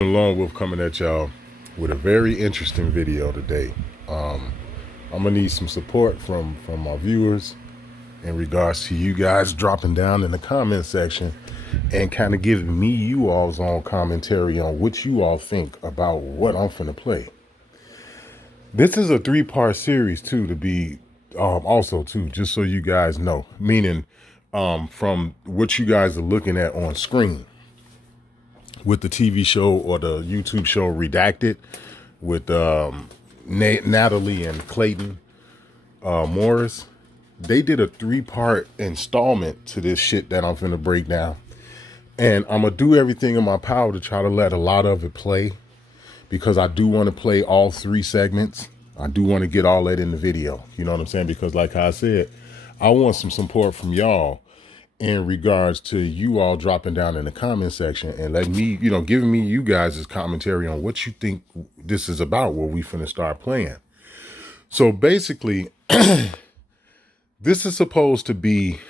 Along with coming at y'all with a very interesting video today. I'm gonna need some support from my viewers in regards to you guys dropping down in the comment section and kind of giving me you all's own commentary on what you all think about what I'm finna play. This is a 3-part series too, to be also too, just so you guys know, meaning from what you guys are looking at on screen with the TV show or the YouTube show Redacted with Natalie and Clayton Morris. They did a 3-part installment to this shit that I'm finna break down. And I'm gonna do everything in my power to try to let a lot of it play, because I do want to play all 3 segments. I do want to get all that in the video. You know what I'm saying? Because like I said, I want some support from y'all in regards to you all dropping down in the comment section and letting me, giving me you guys' commentary on what you think this is about, where we finna start playing. So basically, this is supposed to be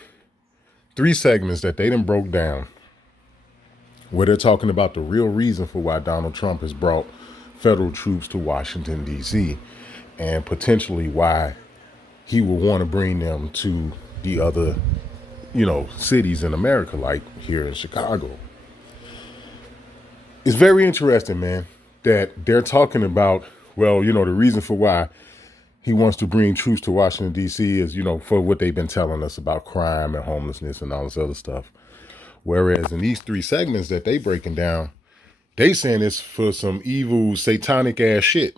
3 segments that they done broke down, where they're talking about the real reason for why Donald Trump has brought federal troops to Washington, D.C., and potentially why he will want to bring them to the other cities in America, like here in Chicago. It's very interesting, man, that they're talking about, well, the reason for why he wants to bring troops to Washington, D.C. is, for what they've been telling us about crime and homelessness and all this other stuff. Whereas in these 3 segments that they breaking down, they saying it's for some evil, satanic ass shit.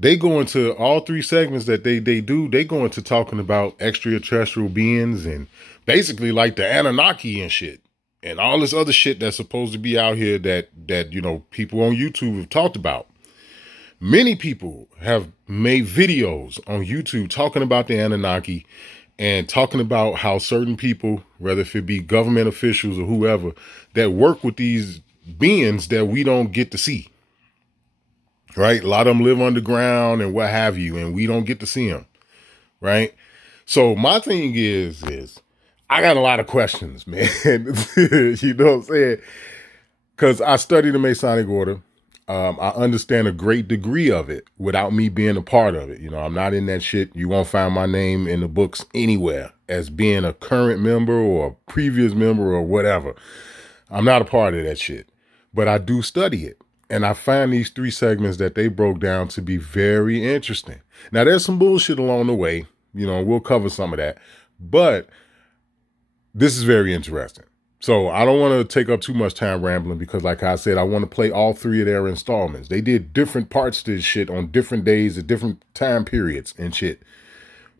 They go into all 3 segments that they do. They go into talking about extraterrestrial beings and basically like the Anunnaki and shit and all this other shit that's supposed to be out here that people on YouTube have talked about. Many people have made videos on YouTube talking about the Anunnaki and talking about how certain people, whether if it be government officials or whoever, that work with these beings that we don't get to see. Right? A lot of them live underground and what have you, and we don't get to see them. Right? So my thing is I got a lot of questions, man. You know what I'm saying? Because I study the Masonic order. I understand a great degree of it without me being a part of it. I'm not in that shit. You won't find my name in the books anywhere as being a current member or a previous member or whatever. I'm not a part of that shit, but I do study it. And I find these 3 segments that they broke down to be very interesting. Now, there's some bullshit along the way. We'll cover some of that. But this is very interesting. So I don't want to take up too much time rambling, because like I said, I want to play all 3 of their installments. They did different parts to this shit on different days at different time periods and shit,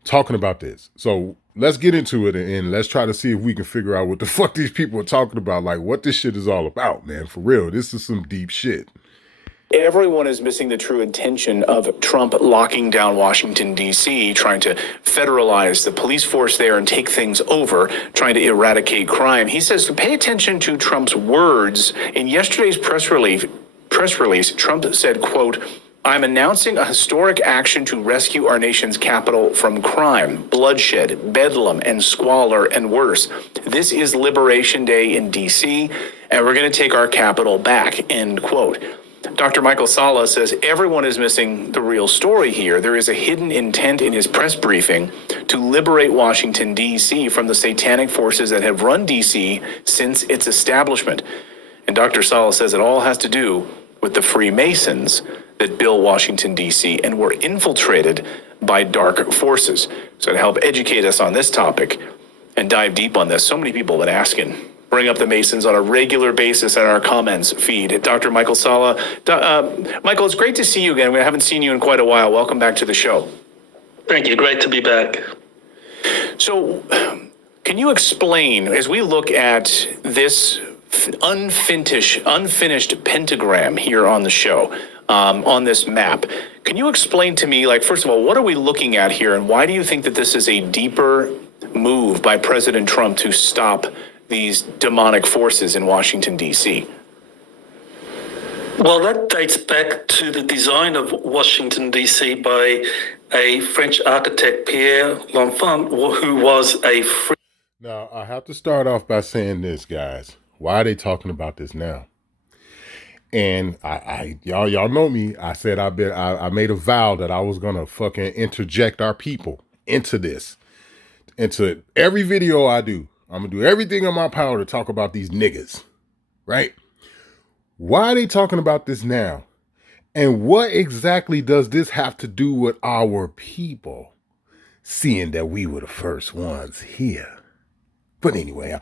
talking about this. So let's get into it and let's try to see if we can figure out what the fuck these people are talking about. Like, what this shit is all about, man. For real, this is some deep shit. Everyone is missing the true intention of Trump locking down Washington, D.C., trying to federalize the police force there and take things over, trying to eradicate crime. He says, pay attention to Trump's words. In yesterday's press release, Trump said, quote, "I'm announcing a historic action to rescue our nation's capital from crime, bloodshed, bedlam, and squalor, and worse. This is Liberation Day in D.C., and we're going to take our capital back," end quote. Dr. Michael Salla says everyone is missing the real story here. There is a hidden intent in his press briefing to liberate Washington, D.C. from the satanic forces that have run D.C. since its establishment. And Dr. Salla says it all has to do with the Freemasons that built Washington, D.C. and were infiltrated by dark forces. So to help educate us on this topic and dive deep on this, so many people have been asking, bring up the Masons on a regular basis in our comments feed. Dr. Michael Salla. Michael, it's great to see you again. We haven't seen you in quite a while. Welcome back to the show. Thank you. Great to be back. So can you explain, as we look at this unfinished pentagram here on the show, on this map, can you explain to me, like, first of all, what are we looking at here, and why do you think that this is a deeper move by President Trump to stop these demonic forces in Washington, D.C.? Well, that dates back to the design of Washington, D.C. by a French architect, Pierre L'Enfant, who was a free... Now, I have to start off by saying this, guys. Why are they talking about this now? And y'all know me. I said I made a vow that I was gonna fucking interject our people into this, into every video I do. I'm gonna do everything in my power to talk about these niggas, right? Why are they talking about this now? And what exactly does this have to do with our people? Seeing that we were the first ones here. But anyway,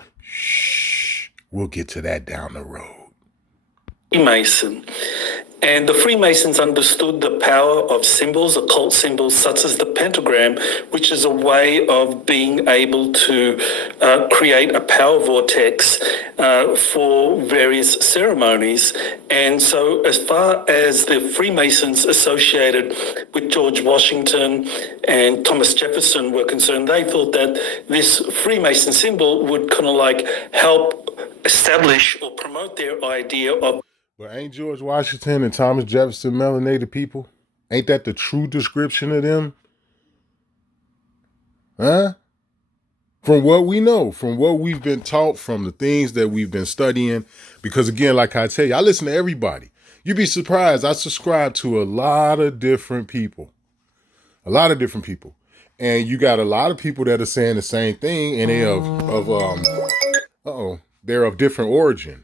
we'll get to that down the road. Freemason. And the Freemasons understood the power of symbols, occult symbols such as the pentagram, which is a way of being able to create a power vortex for various ceremonies. And so as far as the Freemasons associated with George Washington and Thomas Jefferson were concerned, they thought that this Freemason symbol would kind of like help establish or promote their idea of. But ain't George Washington and Thomas Jefferson melanated people? Ain't that the true description of them? Huh? From what we know, from what we've been taught, from the things that we've been studying. Because again, like I tell you, I listen to everybody. You'd be surprised. I subscribe to a lot of different people. A lot of different people. And you got a lot of people that are saying the same thing, and they're of different origin.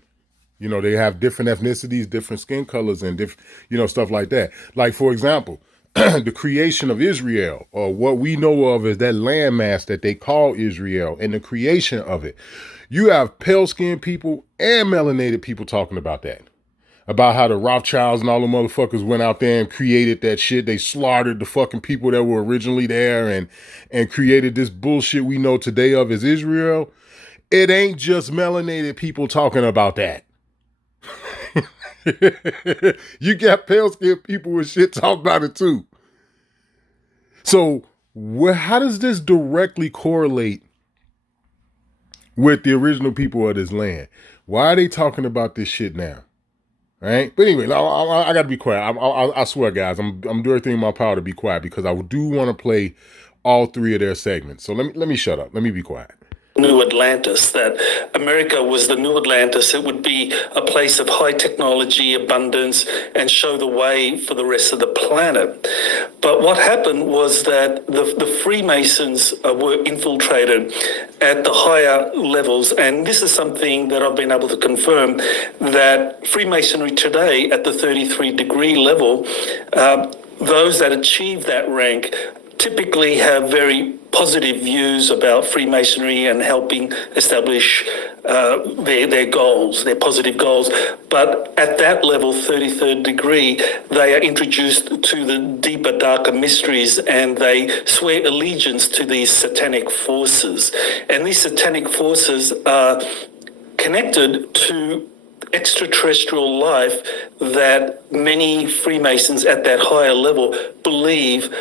You know, they have different ethnicities, different skin colors, and different, stuff like that. Like, for example, the creation of Israel, or what we know of as that landmass that they call Israel, and the creation of it. You have pale-skinned people and melanated people talking about that. About how the Rothschilds and all the motherfuckers went out there and created that shit. They slaughtered the fucking people that were originally there and created this bullshit we know today of as Israel. It ain't just melanated people talking about that. You got pale-skinned people with shit talk about it too. So how does this directly correlate with the original people of this land? Why are they talking about this shit now? Right? But anyway, I got to be quiet. I swear, guys, I'm doing everything in my power to be quiet because I do want to play all three of their segments. So let me shut up. Let me be quiet. New Atlantis, that America was the new Atlantis. It would be a place of high technology, abundance, and show the way for the rest of the planet. But what happened was that the Freemasons were infiltrated at the higher levels, and this is something that I've been able to confirm, that Freemasonry today at the 33-degree level, those that achieve that rank typically have very positive views about Freemasonry and helping establish their goals, their positive goals. But at that level, 33rd degree, they are introduced to the deeper, darker mysteries, and they swear allegiance to these satanic forces. And these satanic forces are connected to extraterrestrial life that many Freemasons at that higher level believe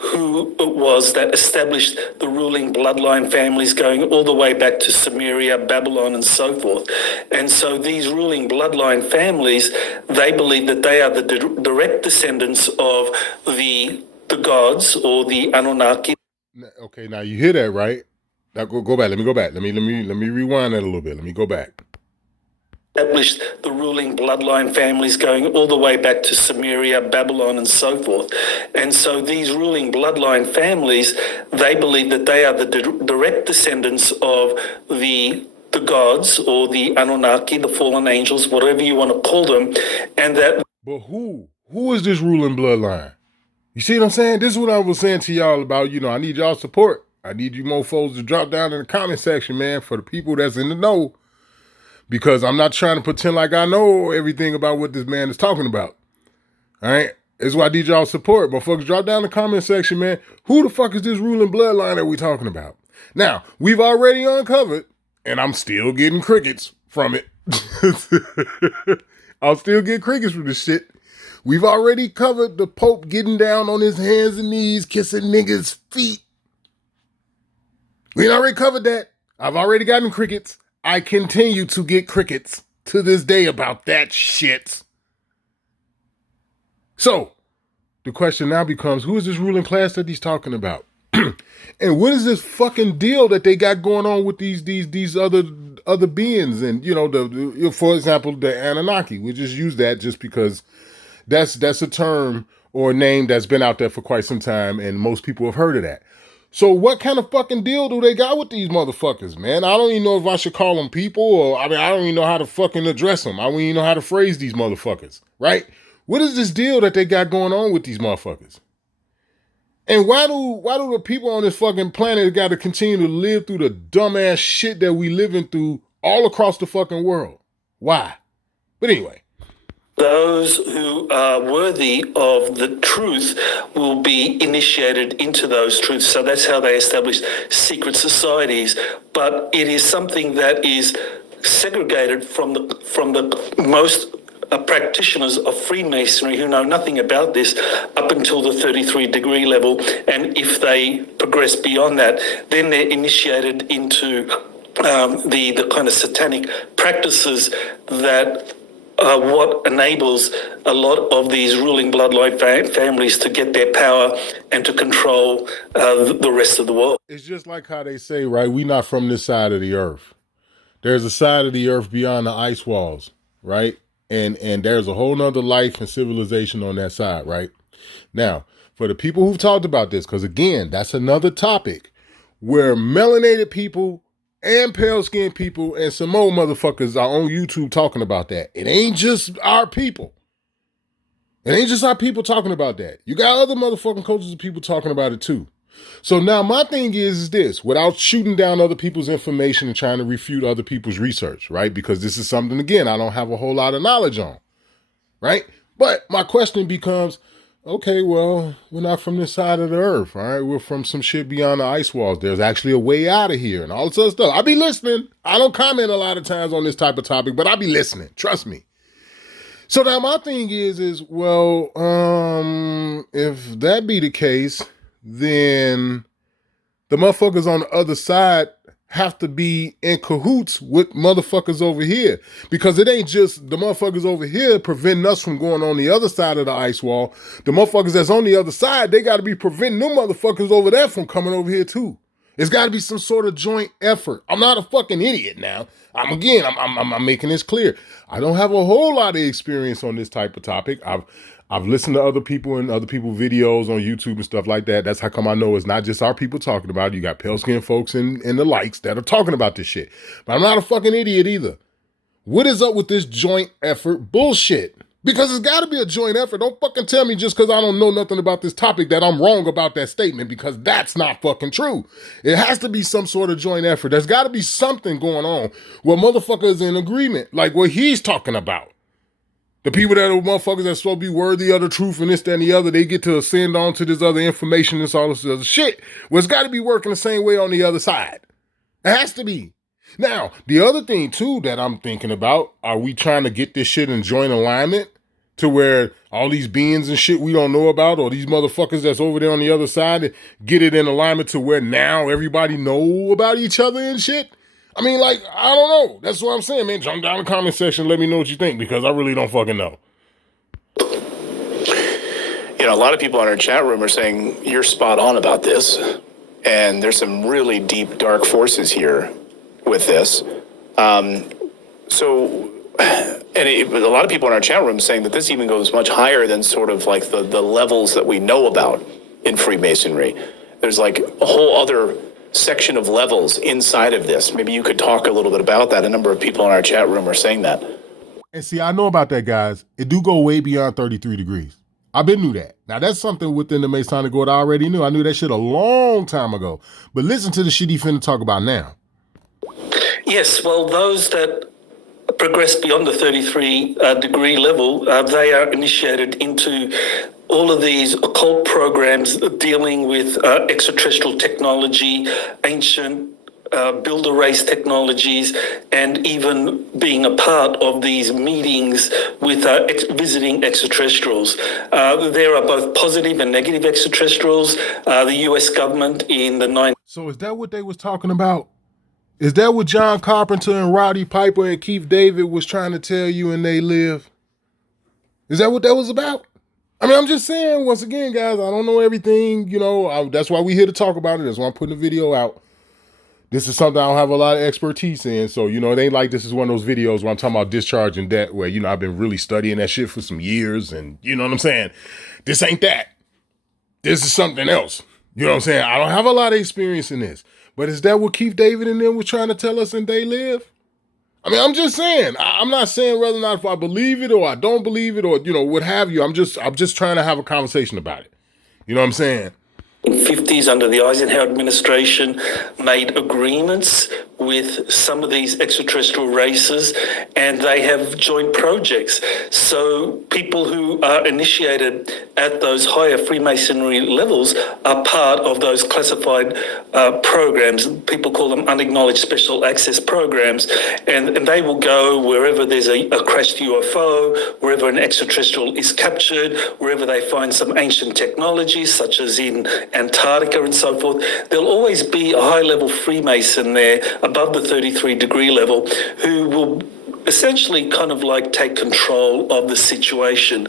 who it was that established the ruling bloodline families going all the way back to Sumeria, Babylon, and so forth. And so these ruling bloodline families, they believe that they are the direct descendants of the gods or the Anunnaki. Okay, now you hear that, right? Now go back. Let me go back. Let me rewind that a little bit. Let me go back. Established the ruling bloodline families going all the way back to Sumeria, Babylon, and so forth. And so these ruling bloodline families, they believe that they are the direct descendants of the gods or the Anunnaki, the fallen angels, whatever you want to call them, and that. But who is this ruling bloodline? You see what I'm saying? This is what I was saying to y'all about, I need y'all support. I need you mofos to drop down in the comment section, man, for the people that's in the know. Because I'm not trying to pretend like I know everything about what this man is talking about. All right? That's why I need y'all support. But folks, drop down in the comment section, man. Who the fuck is this ruling bloodline that we talking about? Now, we've already uncovered, and I'm still getting crickets from it. I'll still get crickets from this shit. We've already covered the Pope getting down on his hands and knees, kissing niggas' feet. We already covered that. I've already gotten crickets. I continue to get crickets to this day about that shit. So, the question now becomes, who is this ruling class that he's talking about? And what is this fucking deal that they got going on with these other beings? And for example, the Anunnaki. We just use that just because that's a term or a name that's been out there for quite some time, and most people have heard of that. So what kind of fucking deal do they got with these motherfuckers, man? I don't even know if I should call them people, or I don't even know how to fucking address them. I don't even know how to phrase these motherfuckers, right? What is this deal that they got going on with these motherfuckers? And why do the people on this fucking planet got to continue to live through the dumbass shit that we living through all across the fucking world? Why? But anyway. Those who are worthy of the truth will be initiated into those truths. So that's how they establish secret societies. But it is something that is segregated from the most practitioners of Freemasonry who know nothing about this up until the 33-degree level. And if they progress beyond that, then they're initiated into the kind of satanic practices that what enables a lot of these ruling bloodline families to get their power and to control the rest of the world. It's just like how they say, right? We not from this side of the earth. There's a side of the earth beyond the ice walls, right? And there's a whole nother life and civilization on that side, right? Now, for the people who've talked about this, because again, that's another topic where melanated people and pale-skinned people and some more motherfuckers are on YouTube talking about that. It ain't just our people. It ain't just our people talking about that. You got other motherfucking cultures of people talking about it too. So now my thing is this, without shooting down other people's information and trying to refute other people's research, right? Because this is something, again, I don't have a whole lot of knowledge on, right? But my question becomes, okay, well, we're not from this side of the earth, all right? We're from some shit beyond the ice walls. There's actually a way out of here and all this other stuff. I be listening. I don't comment a lot of times on this type of topic, but I be listening. Trust me. So now my thing is, well, if that be the case, then the motherfuckers on the other side have to be in cahoots with motherfuckers over here, because it ain't just the motherfuckers over here preventing us from going on the other side of the ice wall. The motherfuckers that's on the other side, they got to be preventing them motherfuckers over there from coming over here too. It's got to be some sort of joint effort. I'm not a fucking idiot now. I'm making this clear. I don't have a whole lot of experience on this type of topic. I've listened to other people and other people's videos on YouTube and stuff like that. That's how come I know it's not just our people talking about it. You got pale-skinned folks and the likes that are talking about this shit. But I'm not a fucking idiot either. What is up with this joint effort bullshit? Because it's got to be a joint effort. Don't fucking tell me just because I don't know nothing about this topic that I'm wrong about that statement, because that's not fucking true. It has to be some sort of joint effort. There's got to be something going on where motherfuckers in agreement, like what he's talking about. The people that are motherfuckers that's supposed to be worthy of the truth and this, that, and the other, they get to ascend on to this other information and all this other shit. Well, it's got to be working the same way on the other side. It has to be. Now, the other thing, too, that I'm thinking about, are we trying to get this shit in joint alignment to where all these beings and shit we don't know about, or these motherfuckers that's over there on the other side, get it in alignment to where now everybody know about each other and shit? I mean, like, I don't know. That's what I'm saying, man. Jump down in the comment section. Let me know what you think, because I really don't fucking know. You know, a lot of people in our chat room are saying you're spot on about this. And there's some really deep, dark forces here with this. A lot of people in our chat room saying that this even goes much higher than sort of like the levels that we know about in Freemasonry. There's like a whole other section of levels inside of this. Maybe you could talk a little bit about that. A number of people in our chat room are saying that. And see, I know about that, guys. It do go way beyond 33 degrees. I've been knew that. Now, that's something within the Masonic Order I already knew. I knew that shit a long time ago. But listen to the shit he finna talk about now. Yes, well, those that progress beyond the 33 degree level, they are initiated into all of these occult programs dealing with extraterrestrial technology, ancient builder race technologies, and even being a part of these meetings with visiting extraterrestrials. There are both positive and negative extraterrestrials. The US government in the 90s. So is that what they was talking about? Is that what John Carpenter and Roddy Piper and Keith David was trying to tell you in They Live? Is that what that was about? I mean, I'm just saying, once again, guys, I don't know everything, that's why we here to talk about it. That's why I'm putting the video out. This is something I don't have a lot of expertise in. So, it ain't like this is one of those videos where I'm talking about discharging debt where, I've been really studying that shit for some years and you know what I'm saying? This ain't that. This is something else. You know what I'm saying? I don't have a lot of experience in this. But is that what Keith David and them was trying to tell us in They Live? I mean, I'm just saying. I'm not saying whether or not if I believe it or I don't believe it or, what have you. I'm just trying to have a conversation about it. You know what I'm saying? In 50s under the Eisenhower administration made agreements with some of these extraterrestrial races, and they have joint projects. So people who are initiated at those higher Freemasonry levels are part of those classified programs. People call them unacknowledged special access programs, and they will go wherever there's a crashed UFO, wherever an extraterrestrial is captured, wherever they find some ancient technologies, such as in Antarctica and so forth. There'll always be a high-level Freemason there above the 33-degree level who will essentially kind of like take control of the situation.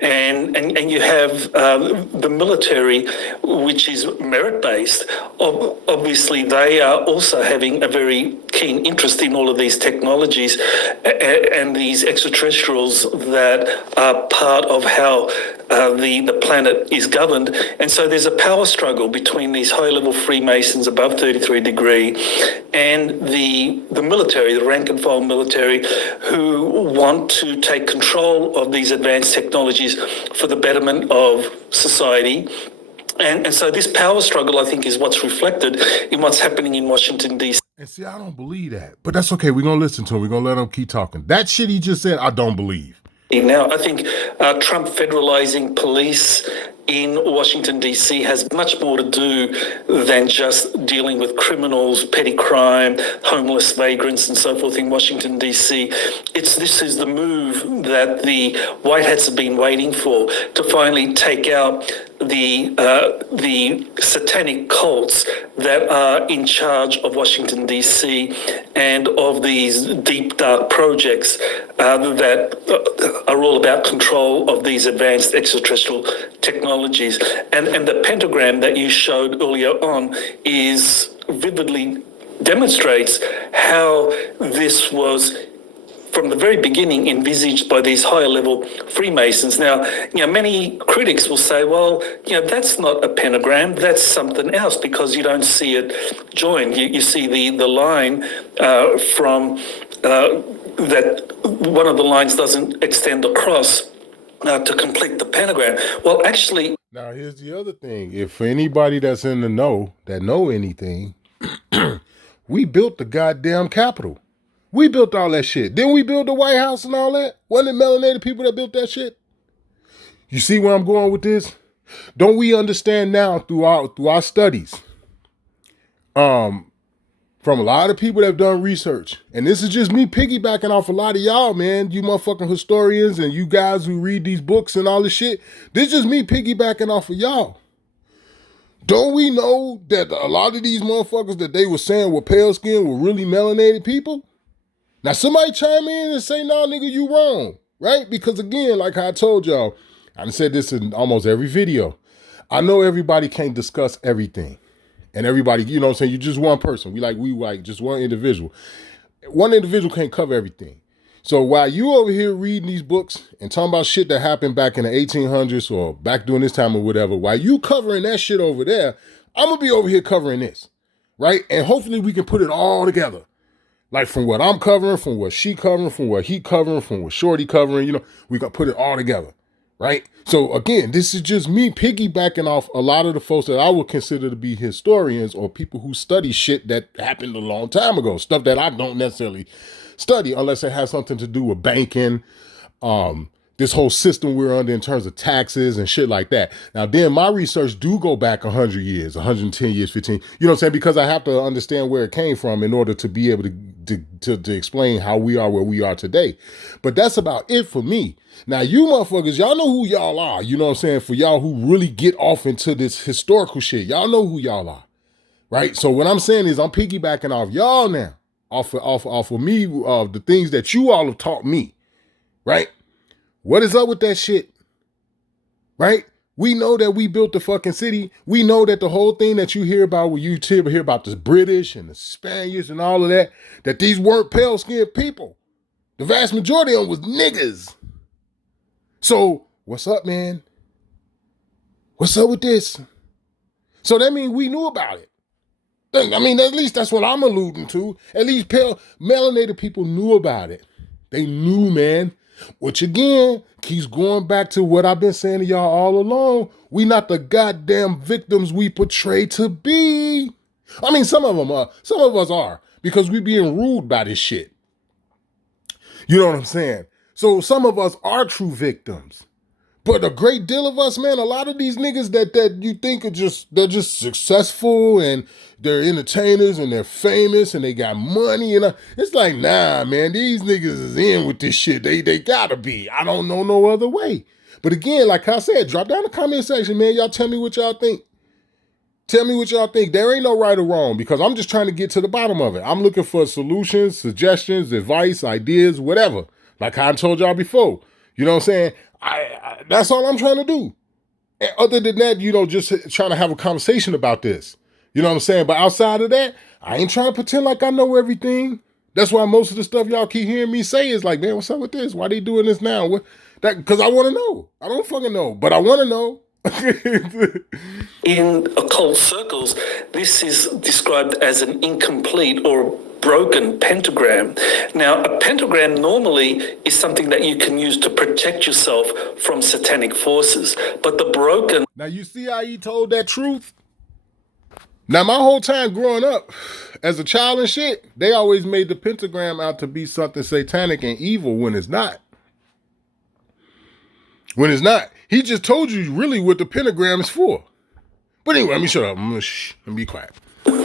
And you have the military, which is merit-based. Obviously, they are also having a very keen interest in all of these technologies and these extraterrestrials that are part of how the planet is governed. And so there's a power struggle between these high-level Freemasons above 33 degree and the military, the rank-and-file military, who want to take control of these advanced technologies for the betterment of society. And so this power struggle, I think, is what's reflected in what's happening in Washington, D.C. And see, I don't believe that. But that's okay. We're going to listen to him. We're going to let him keep talking. That shit he just said, I don't believe. Now, I think Trump federalizing police in Washington, D.C. has much more to do than just dealing with criminals, petty crime, homeless vagrants and so forth in Washington, D.C. This is the move that the White Hats have been waiting for, to finally take out the satanic cults that are in charge of Washington, D.C. and of these deep, dark projects that are all about control of these advanced extraterrestrial technologies. And the pentagram that you showed earlier on is vividly demonstrates how this was from the very beginning envisaged by these higher level Freemasons. Now, many critics will say, well, that's not a pentagram, that's something else, because you don't see it joined. You see the line from that one of the lines doesn't extend across to complete the pentagram. Well, actually... Now, here's the other thing. If for anybody that's in the know, that know anything, we built the goddamn Capitol. We built all that shit. Didn't we build the White House and all that? Wasn't it melanated people that built that shit? You see where I'm going with this? Don't we understand now through our studies, from a lot of people that have done research, and this is just me piggybacking off a lot of y'all, man, you motherfucking historians and you guys who read these books and all this shit. This is just me piggybacking off of y'all. Don't we know that a lot of these motherfuckers that they were saying were pale skin were really melanated people? Now, somebody chime in and say, nah, nigga, you wrong, right? Because again, like I told y'all, I've said this in almost every video. I know everybody can't discuss everything. And everybody, you know what I'm saying? You're just one person. We like just one individual. One individual can't cover everything. So while you over here reading these books and talking about shit that happened back in the 1800s or back during this time or whatever, while you covering that shit over there, I'm going to be over here covering this, right? And hopefully we can put it all together. Like from what I'm covering, from what she covering, from what he covering, from what Shorty covering, we got to put it all together, right? So again, this is just me piggybacking off a lot of the folks that I would consider to be historians or people who study shit that happened a long time ago, stuff that I don't necessarily study unless it has something to do with banking, this whole system we're under in terms of taxes and shit like that. Now, then my research do go back 100 years, 110 years, 15, you know what I'm saying? Because I have to understand where it came from in order to be able to explain how we are where we are today. But that's about it for me. Now, you motherfuckers, y'all know who y'all are, you know what I'm saying? For y'all who really get off into this historical shit, y'all know who y'all are, right? So what I'm saying is I'm piggybacking off y'all now, off of me, the things that you all have taught me, right? What is up with that shit? right? We know that we built the fucking city. We know that the whole thing that you hear about, when you hear about the British and the Spaniards and all of that, that these weren't pale-skinned people. The vast majority of them was niggas. So, what's up, man? What's up with this? So that means we knew about it. I mean, at least that's what I'm alluding to. At least pale melanated people knew about it. They knew, man. Which again, keeps going back to what I've been saying to y'all all along. We not the goddamn victims we portray to be. I mean, some of us are, because we being ruled by this shit. You know what I'm saying? So some of us are true victims. But a great deal of us, man, a lot of these niggas that you think they're just successful and they're entertainers and they're famous and they got money, and it's like, nah, man, these niggas is in with this shit. They gotta be. I don't know no other way. But again, like I said, drop down the comment section, man. Y'all tell me what y'all think. Tell me what y'all think. There ain't no right or wrong, because I'm just trying to get to the bottom of it. I'm looking for solutions, suggestions, advice, ideas, whatever. Like I told y'all before. You know what I'm saying? That's all I'm trying to do. And other than that, just trying to have a conversation about this. You know what I'm saying? But outside of that, I ain't trying to pretend like I know everything. That's why most of the stuff y'all keep hearing me say is like, man, what's up with this? Why they doing this now? Because I want to know. I don't fucking know, but I want to know. In occult circles, this is described as an incomplete or broken pentagram. Now, a pentagram normally is something that you can use to protect yourself from satanic forces, but the broken... Now, you see how he told that truth? Now, my whole time growing up, as a child and shit, they always made the pentagram out to be something satanic and evil when it's not. When it's not. He just told you really what the pentagram is for. But anyway, let me shut up. Let me be quiet.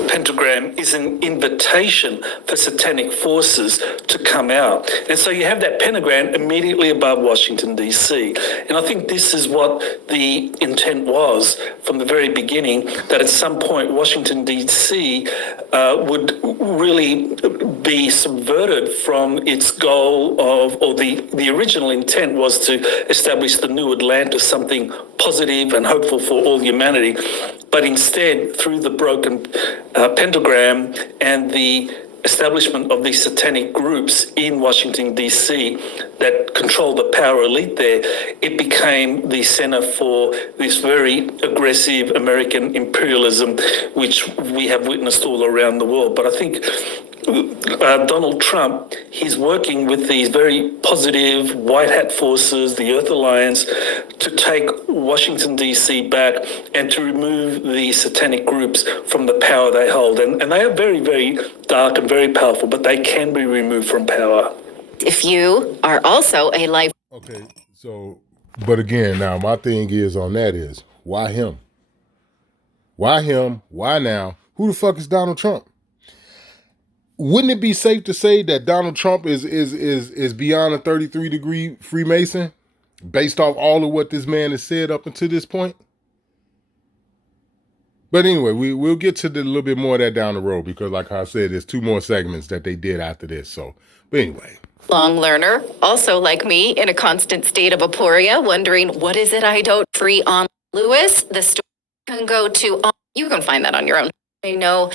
Pentagram is an invitation for satanic forces to come out. And so you have that pentagram immediately above Washington, D.C. And I think this is what the intent was from the very beginning, that at some point Washington, D.C. Would really be subverted from its goal of, or the original intent was to establish the new Atlantis, something positive and hopeful for all humanity. But instead, through the broken pentagram and the establishment of these satanic groups in Washington, D.C. that control the power elite there, it became the center for this very aggressive American imperialism, which we have witnessed all around the world. But I think Donald Trump, he's working with these very positive white hat forces, the Earth Alliance, to take Washington, D.C. back and to remove the satanic groups from the power they hold. And they are very, very dark and very powerful, but they can be removed from power. If you are also a life... Okay, so, but again, now my thing is on that is, why him? Why him? Why now? Who the fuck is Donald Trump? Wouldn't it be safe to say that Donald Trump is beyond a 33-degree Freemason, based off all of what this man has said up until this point? But anyway, we'll get to a little bit more of that down the road, because like I said, there's 2 more segments that they did after this. So, but anyway. Long learner, also like me, in a constant state of aporia, wondering, what is it I don't free on Lewis? The story can go to... You can find that on your own. I know...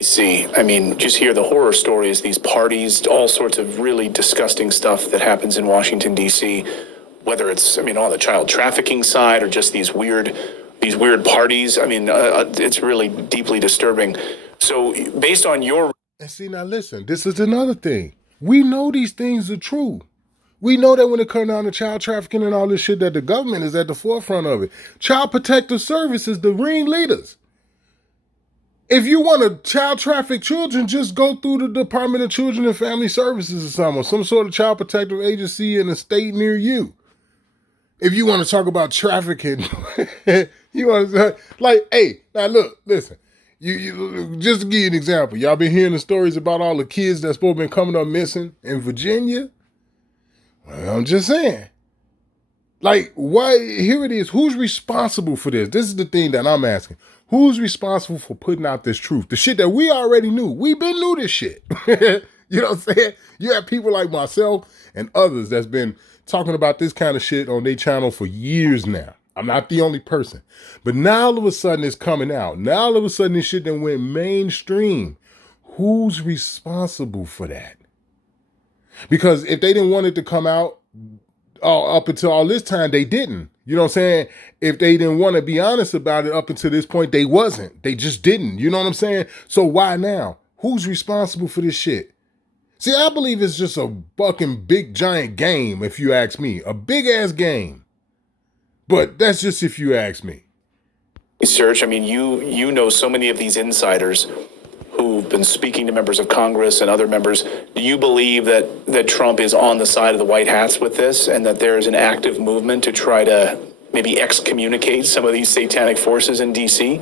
See, I mean, just hear the horror stories, these parties, all sorts of really disgusting stuff that happens in Washington, D.C., whether it's, on the child trafficking side or just these weird parties. It's really deeply disturbing. So based on your... And see, now listen, this is another thing. We know these things are true. We know that when it comes down to child trafficking and all this shit, that the government is at the forefront of it. Child Protective Services, the ringleaders. If you want to child traffic children, just go through the Department of Children and Family Services or something, or some sort of child protective agency in a state near you. If you want to talk about trafficking, you want to, like, hey, now look, listen, you just to give you an example, y'all been hearing the stories about all the kids that's supposed to been coming up missing in Virginia? Well, I'm just saying. Like, why? Here it is. Who's responsible for this? This is the thing that I'm asking. Who's responsible for putting out this truth? The shit that we already knew. We been knew this shit. You know what I'm saying? You have people like myself and others that's been talking about this kind of shit on their channel for years now. I'm not the only person. But now all of a sudden it's coming out. Now all of a sudden this shit then went mainstream. Who's responsible for that? Because if they didn't want it to come out up until all this time, they didn't. You know what I'm saying? If they didn't want to be honest about it up until this point, they wasn't. They just didn't. You know what I'm saying? So why now? Who's responsible for this shit? See, I believe it's just a fucking big giant game, if you ask me. A big ass game. But that's just if you ask me. Research, I mean, you know so many of these insiders who've been speaking to members of Congress and other members. Do you believe that Trump is on the side of the white hats with this, and that there is an active movement to try to maybe excommunicate some of these satanic forces in D.C.?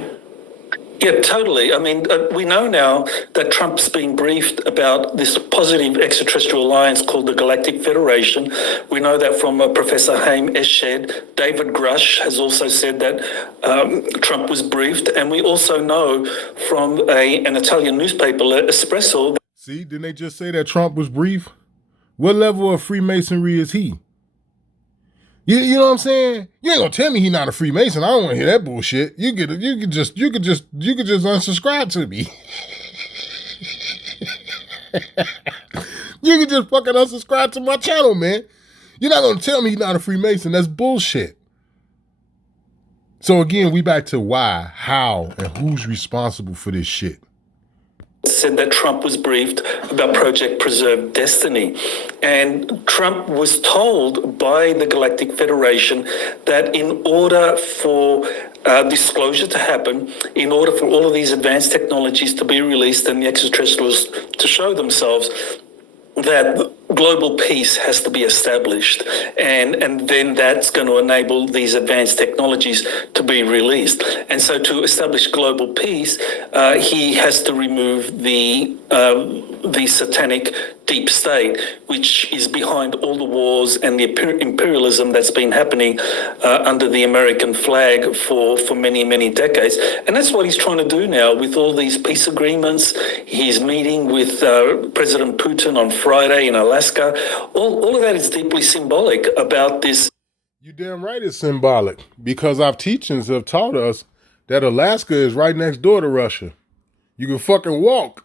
Yeah, totally. I mean, we know now that Trump's being briefed about this positive extraterrestrial alliance called the Galactic Federation. We know that from Professor Hmmmm. David Grush has also said that Trump was briefed. And we also know from an Italian newspaper, Espresso. See, didn't they just say that Trump was briefed? What level of Freemasonry is he? You know what I'm saying? You ain't gonna tell me he's not a Freemason. I don't want to hear that bullshit. You could just unsubscribe to me. You could just fucking unsubscribe to my channel, man. You're not gonna tell me he's not a Freemason. That's bullshit. So again, we back to why, how, and who's responsible for this shit. Said that Trump was briefed about Project Preserve Destiny. And Trump was told by the Galactic Federation that in order for disclosure to happen, in order for all of these advanced technologies to be released and the extraterrestrials to show themselves, that global peace has to be established, and then that's going to enable these advanced technologies to be released. And so to establish global peace, he has to remove the satanic deep state, which is behind all the wars and the imperialism that's been happening under the American flag for many, many decades. And that's what he's trying to do now with all these peace agreements. He's meeting with President Putin on Friday in Alaska. All of that is deeply symbolic about this. You're damn right it's symbolic, because our teachings have taught us that Alaska is right next door to Russia. You can fucking walk.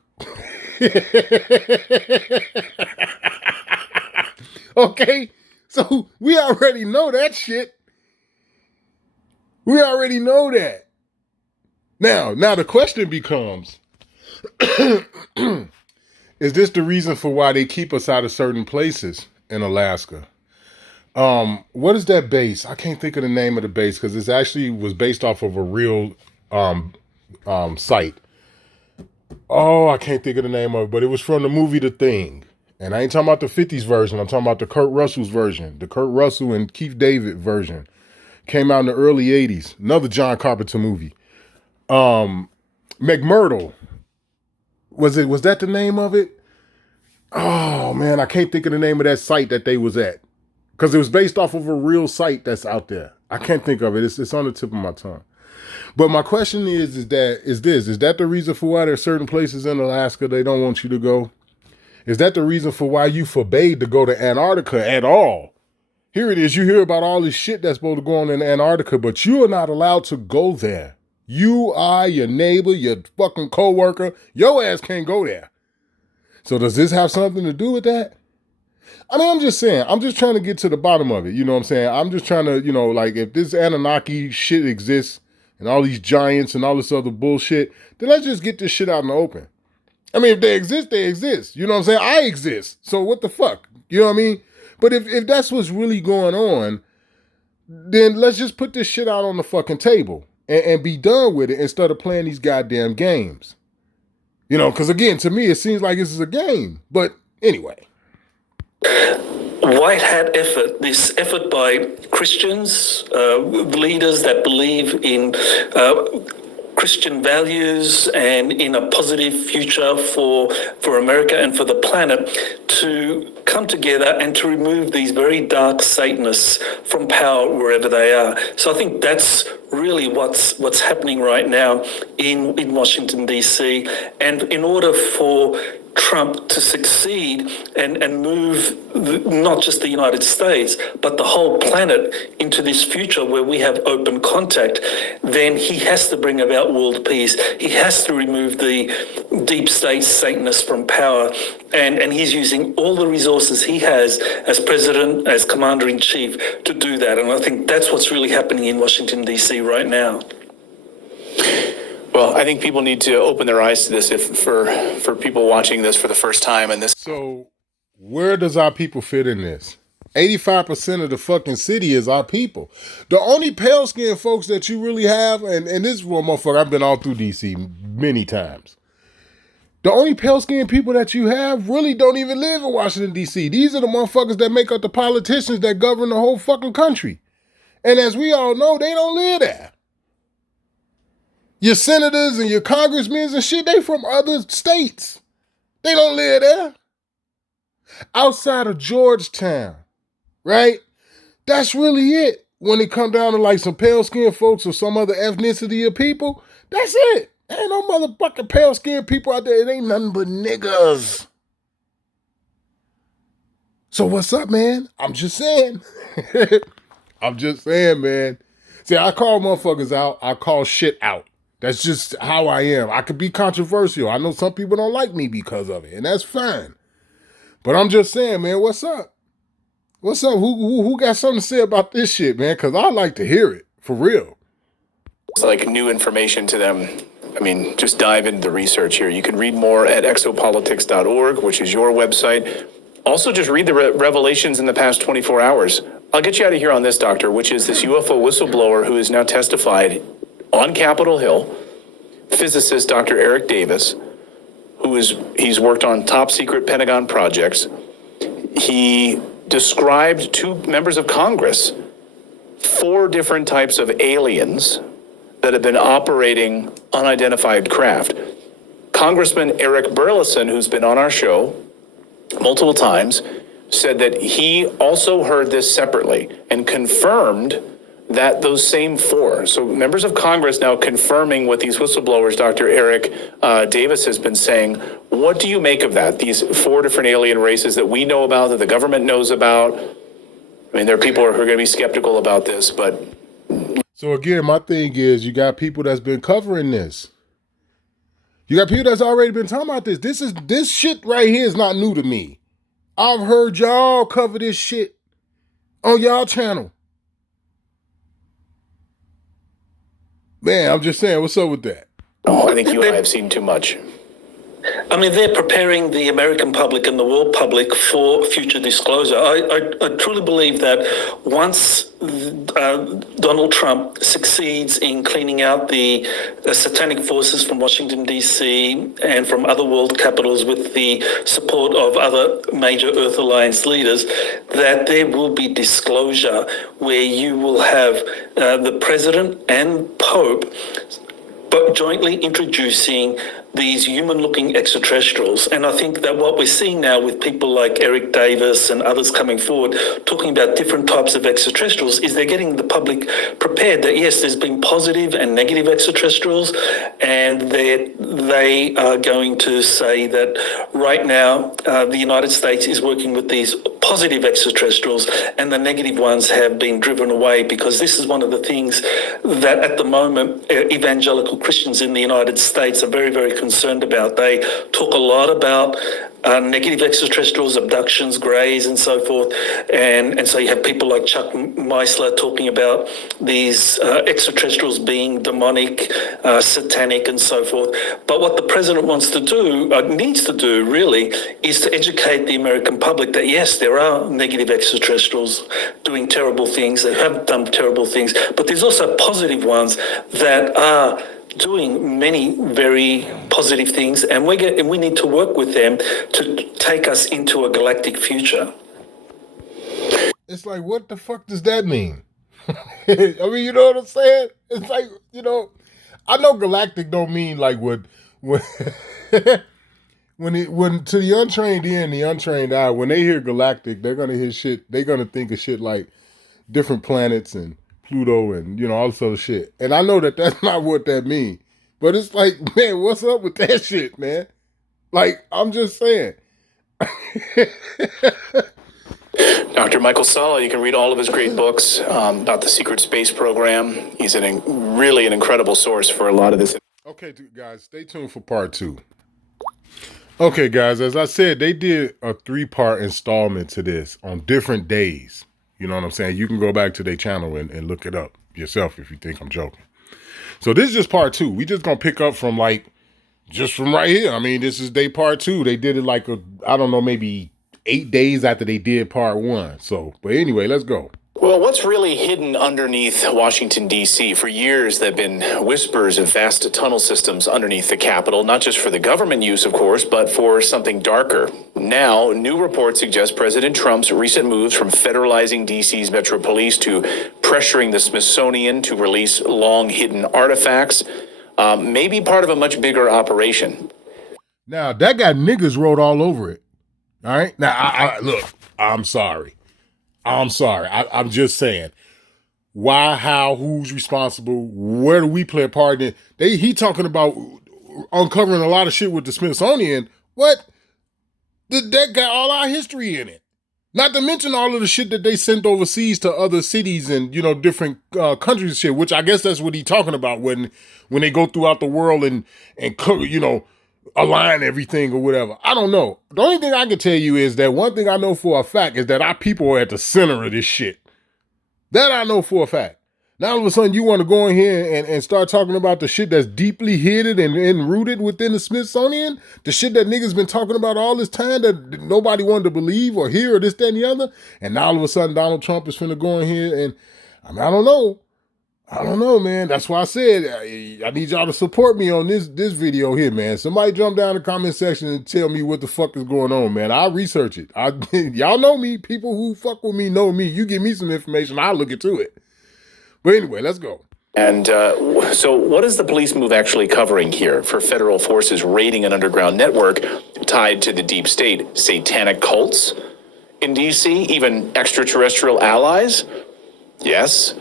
Okay, so we already know that shit. We already know that. Now the question becomes, is this the reason for why they keep us out of certain places in Alaska? What is that base? I can't think of the name of the base, because it actually was based off of a real site. Oh, I can't think of the name of it, but it was from the movie The Thing. And I ain't talking about the 50s version. I'm talking about the Kurt Russell's version. The Kurt Russell and Keith David version. Came out in the early 80s. Another John Carpenter movie. McMurdo. Was that the name of it? Oh, man, I can't think of the name of that site that they was at. Because it was based off of a real site that's out there. I can't think of it. It's on the tip of my tongue. But my question is that the reason for why there's certain places in Alaska they don't want you to go? Is that the reason for why you forbade to go to Antarctica at all? Here it is. You hear about all this shit that's supposed to go on in Antarctica, but you are not allowed to go there. You, I, your neighbor, your fucking coworker, your ass can't go there. So does this have something to do with that? I mean, I'm just saying, I'm just trying to get to the bottom of it. You know what I'm saying? I'm just trying to, like, if this Anunnaki shit exists and all these giants and all this other bullshit, then let's just get this shit out in the open. I mean, if they exist, they exist. You know what I'm saying? I exist. So what the fuck? You know what I mean? But if that's what's really going on, then let's just put this shit out on the fucking table and be done with it instead of playing these goddamn games. Because again, to me, it seems like this is a game. But anyway. White hat effort, this effort by Christians, leaders that believe in Christian values and in a positive future for America and for the planet, to come together and to remove these very dark Satanists from power wherever they are. So I think that's really what's happening right now in Washington, D.C. And in order for Trump to succeed and move not just the United States, but the whole planet into this future where we have open contact, then he has to bring about world peace. He has to remove the deep state Satanists from power. And he's using all the resources he has as president, as commander-in-chief to do that. And I think that's what's really happening in Washington, D.C. right now. Well, I think people need to open their eyes to this for people watching this for the first time. And this. So where does our people fit in this? 85% of the fucking city is our people. The only pale-skinned folks that you really have, and this one motherfucker, I've been all through D.C. many times. The only pale-skinned people that you have really don't even live in Washington, D.C. These are the motherfuckers that make up the politicians that govern the whole fucking country. And as we all know, they don't live there. Your senators and your congressmen and shit, they from other states. They don't live there. Outside of Georgetown, right? That's really it. When it come down to like some pale-skinned folks or some other ethnicity of people, that's it. There ain't no motherfucking pale-skinned people out there. It ain't nothing but niggas. So what's up, man? I'm just saying. I'm just saying, man. See, I call motherfuckers out. I call shit out. That's just how I am. I could be controversial. I know some people don't like me because of it, and that's fine. But I'm just saying, man, what's up? What's up? Who got something to say about this shit, man? Because I like to hear it, for real. It's like new information to them. I mean, just dive into the research here. You can read more at exopolitics.org, which is your website. Also, just read the revelations in the past 24 hours. I'll get you out of here on this, Doctor, which is this UFO whistleblower who has now testified on Capitol Hill, physicist Dr. Eric Davis, he's worked on top secret Pentagon projects. He described to members of Congress 4 different types of aliens that have been operating unidentified craft. Congressman Eric Burleson, who's been on our show multiple times, said that he also heard this separately and confirmed that those same 4. So members of Congress now confirming what these whistleblowers, Dr. Eric Davis has been saying. What do you make of that? These 4 different alien races that we know about, that the government knows about. I mean, there are people who are going to be skeptical about this, but. So again, my thing is, you got people that's been covering this. You got people that's already been talking about this. This shit right here is not new to me. I've heard y'all cover this shit on y'all channel. Man, I'm just saying, what's up with that? Oh, I think you and I have seen too much. I mean, they're preparing the American public and the world public for future disclosure. I truly believe that once Donald Trump succeeds in cleaning out the satanic forces from Washington, D.C. and from other world capitals with the support of other major Earth Alliance leaders, that there will be disclosure where you will have the president and Pope but jointly introducing these human-looking extraterrestrials. And I think that what we're seeing now with people like Eric Davis and others coming forward, talking about different types of extraterrestrials, is they're getting the public prepared that, yes, there's been positive and negative extraterrestrials, and they are going to say that right now the United States is working with these positive extraterrestrials and the negative ones have been driven away, because this is one of the things that at the moment evangelical Christians in the United States are very, very concerned about. They talk a lot about negative extraterrestrials, abductions, greys, and so forth. And so you have people like Chuck Meisler talking about these extraterrestrials being demonic, satanic, and so forth. But what the president wants to do, needs to do really, is to educate the American public that yes, there are negative extraterrestrials doing terrible things. They have done terrible things, but there's also positive ones that are doing many very positive things, and we need to work with them to take us into a galactic future. It's like, what the fuck does that mean? I mean, you know what I'm saying? It's like, you know, I know galactic don't mean like when when to the untrained ear and the untrained eye, when they hear galactic, they're gonna hear shit. They're gonna think of shit like different planets and Pluto and, you know, all this other shit. And I know that that's not what that means. But it's like, man, what's up with that shit, man? Like, I'm just saying. Dr. Michael Salla, you can read all of his great books about the secret space program. He's really an incredible source for a lot of this. Okay, guys, stay tuned for part 2. Okay, guys, as I said, they did a 3-part installment to this on different days. You know what I'm saying? You can go back to their channel and look it up yourself if you think I'm joking. So this is just part 2. We just gonna pick up from just from right here. I mean, this is day part 2. They did it I don't know, maybe 8 days after they did part 1. So, but anyway, let's go. Well, what's really hidden underneath Washington, D.C.? For years, there have been whispers of vast tunnel systems underneath the Capitol, not just for the government use, of course, but for something darker. Now, new reports suggest President Trump's recent moves from federalizing D.C.'s Metro Police to pressuring the Smithsonian to release long-hidden artifacts may be part of a much bigger operation. Now, that got niggas wrote all over it. All right? Now, look, I'm sorry. I'm just saying. Why, how, who's responsible? Where do we play a part in it? He talking about uncovering a lot of shit with the Smithsonian. What? That got all our history in it. Not to mention all of the shit that they sent overseas to other cities and, different countries and shit, which I guess that's what he's talking about when they go throughout the world and align everything or whatever. I don't know. The only thing I can tell you is that one thing I know for a fact is that our people are at the center of this shit. That I know for a fact. Now all of a sudden you want to go in here and start talking about the shit that's deeply hidden and rooted within the Smithsonian? The shit that niggas been talking about all this time that nobody wanted to believe or hear or this, that, and the other? And now all of a sudden Donald Trump is finna go in here and, I don't know. I don't know, man. That's why I said I need y'all to support me on this video here, man. Somebody jump down in the comment section and tell me what the fuck is going on, man. I'll research it. Y'all know me. People who fuck with me know me. You give me some information, I'll look into it. But anyway, let's go. And so what is the police move actually covering here for federal forces raiding an underground network tied to the deep state? Satanic cults in D.C., even extraterrestrial allies? Yes.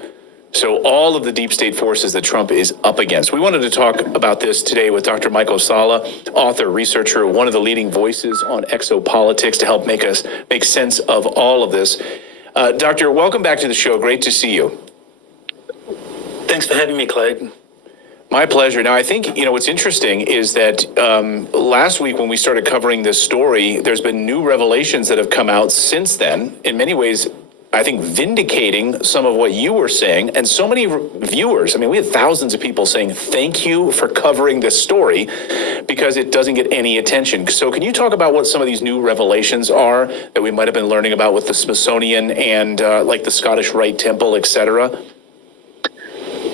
So all of the deep state forces that Trump is up against. We wanted to talk about this today with Dr. Michael Salla, author, researcher, one of the leading voices on exopolitics to help make sense of all of this. Doctor, welcome back to the show. Great to see you. Thanks for having me, Clayton. My pleasure. Now, I think, what's interesting is that last week when we started covering this story, there's been new revelations that have come out since then. In many ways, I think vindicating some of what you were saying, and so many viewers. I mean, we had thousands of people saying, thank you for covering this story because it doesn't get any attention. So can you talk about what some of these new revelations are that we might have been learning about with the Smithsonian and like the Scottish Rite Temple, et cetera?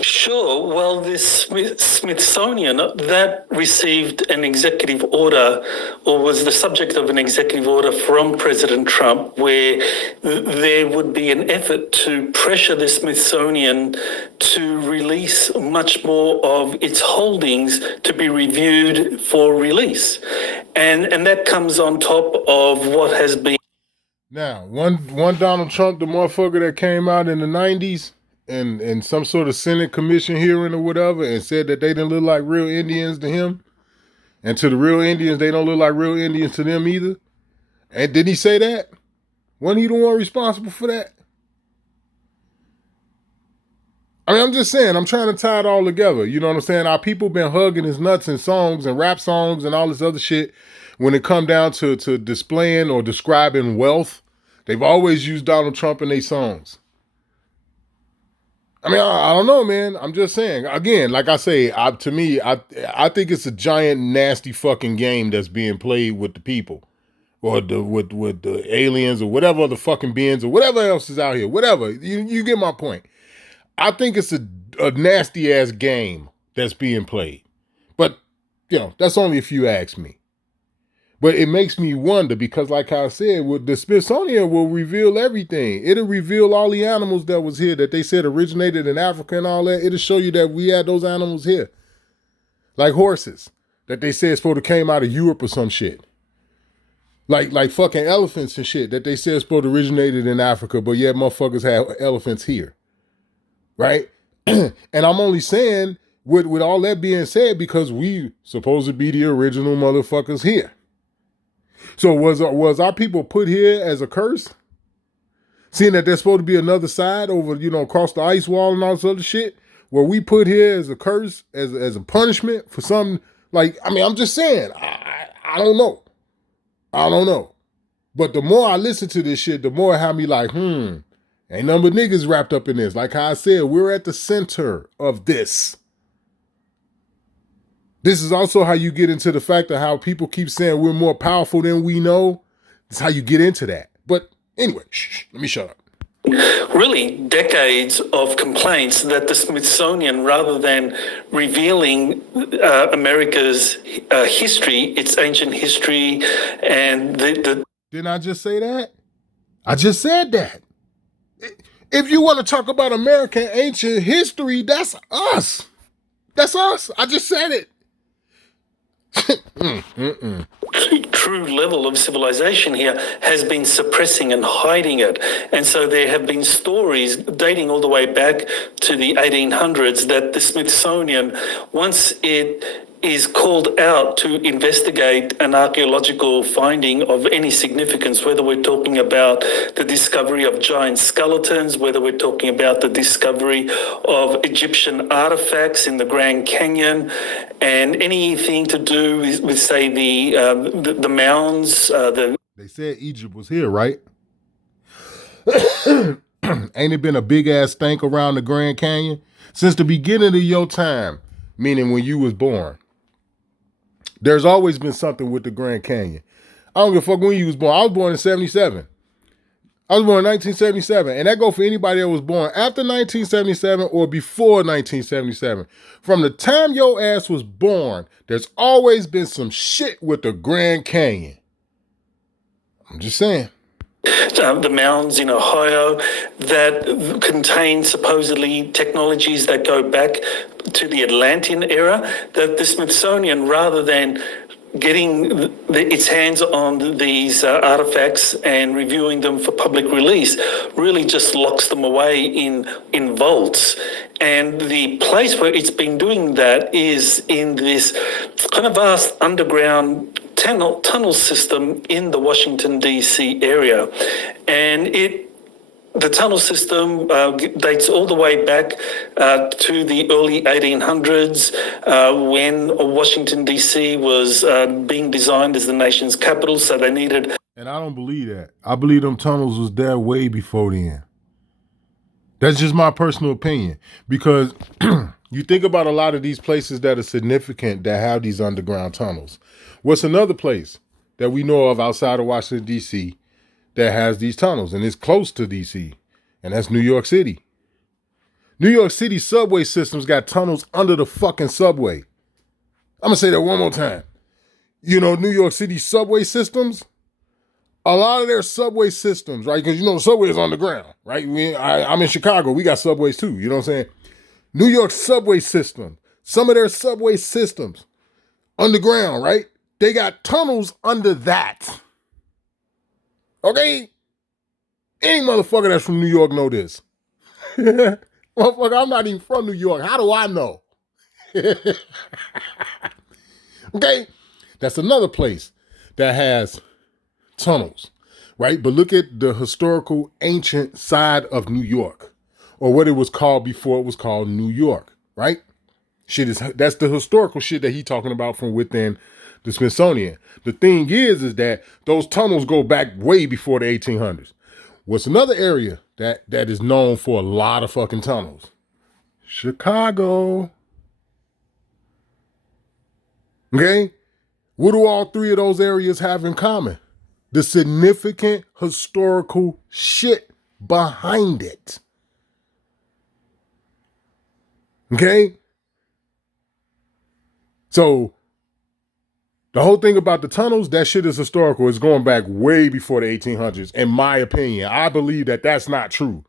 Sure. Well, this Smithsonian, that received an executive order or was the subject of an executive order from President Trump where there would be an effort to pressure the Smithsonian to release much more of its holdings to be reviewed for release. And that comes on top of what has been. Now, one Donald Trump, the motherfucker that came out in the 90s, and some sort of Senate commission hearing or whatever, and said that they didn't look like real Indians to him, and to the real Indians, they don't look like real Indians to them either. And did he say that? Wasn't he the one responsible for that? I mean, I'm just saying, I'm trying to tie it all together. You know what I'm saying? Our people been hugging his nuts in songs and rap songs and all this other shit. When it come down to displaying or describing wealth, they've always used Donald Trump in their songs. I mean, I don't know, man. I'm just saying. Again, like I say, to me, I think it's a giant, nasty fucking game that's being played with the people, or with the aliens, or whatever other fucking beings, or whatever else is out here. Whatever. You get my point. I think it's a nasty ass game that's being played. But that's only if you ask me. But it makes me wonder because, like I said, the Smithsonian will reveal everything. It'll reveal all the animals that was here that they said originated in Africa and all that. It'll show you that we had those animals here. Like horses that they said supposed to came out of Europe or some shit. Like fucking elephants and shit that they said supposed to originated in Africa, but yet motherfuckers have elephants here. Right? And I'm only saying with all that being said because we supposed to be the original motherfuckers here. So was our people put here as a curse? Seeing that there's supposed to be another side over, across the ice wall and all this other shit, were we put here as a curse, as a punishment for something? Like, I mean, I'm just saying, I don't know. I don't know. But the more I listen to this shit, the more it had me like, ain't nothing but niggas wrapped up in this. Like how I said, we're at the center of this. This is also how you get into the fact of how people keep saying we're more powerful than we know. It's how you get into that. But anyway, let me shut up. Really decades of complaints that the Smithsonian, rather than revealing America's history, its ancient history, and the Didn't I just say that? I just said that. If you want to talk about American ancient history, that's us. That's us. I just said it. true level of civilization here has been suppressing and hiding it. And so there have been stories dating all the way back to the 1800s that the Smithsonian, once it is called out to investigate an archaeological finding of any significance, whether we're talking about the discovery of giant skeletons, whether we're talking about the discovery of Egyptian artifacts in the Grand Canyon, and anything to do with say, the mounds. They said Egypt was here, right? Ain't it been a big-ass stank around the Grand Canyon? Since the beginning of your time, meaning when you was born. There's always been something with the Grand Canyon. I don't give a fuck when you was born. I was born in 77. I was born in 1977. And that go for anybody that was born after 1977 or before 1977. From the time your ass was born, there's always been some shit with the Grand Canyon. I'm just saying. The mounds in Ohio that contain supposedly technologies that go back to the Atlantean era, that the Smithsonian, rather than getting its hands on these artifacts and reviewing them for public release, really just locks them away in vaults. And the place where it's been doing that is in this kind of vast underground tunnel system in the Washington, D.C. area. And the tunnel system dates all the way back to the early 1800s when Washington, D.C. was being designed as the nation's capital, so they needed... And I don't believe that. I believe them tunnels was there way before then. That's just my personal opinion. Because you think about a lot of these places that are significant that have these underground tunnels. What's another place that we know of outside of Washington, D.C. that has these tunnels and is close to D.C.? And that's New York City. New York City subway systems got tunnels under the fucking subway. I'm going to say that one more time. New York City subway systems, a lot of their subway systems, right? Because, the subway is on the ground, right? I'm in Chicago. We got subways too. You know what I'm saying? New York subway system, some of their subway systems underground, right? They got tunnels under that. Okay? Any motherfucker that's from New York know this. Motherfucker, I'm not even from New York. How do I know? Okay? That's another place that has tunnels, right? But look at the historical ancient side of New York, or what it was called before it was called New York, right? That's the historical shit that he talking about from within the Smithsonian. The thing is that those tunnels go back way before the 1800s. What's another area that is known for a lot of fucking tunnels? Chicago. Okay? What do all three of those areas have in common? The significant historical shit behind it. Okay? So, the whole thing about the tunnels, that shit is historical. It's going back way before the 1800s, in my opinion. I believe that that's not true.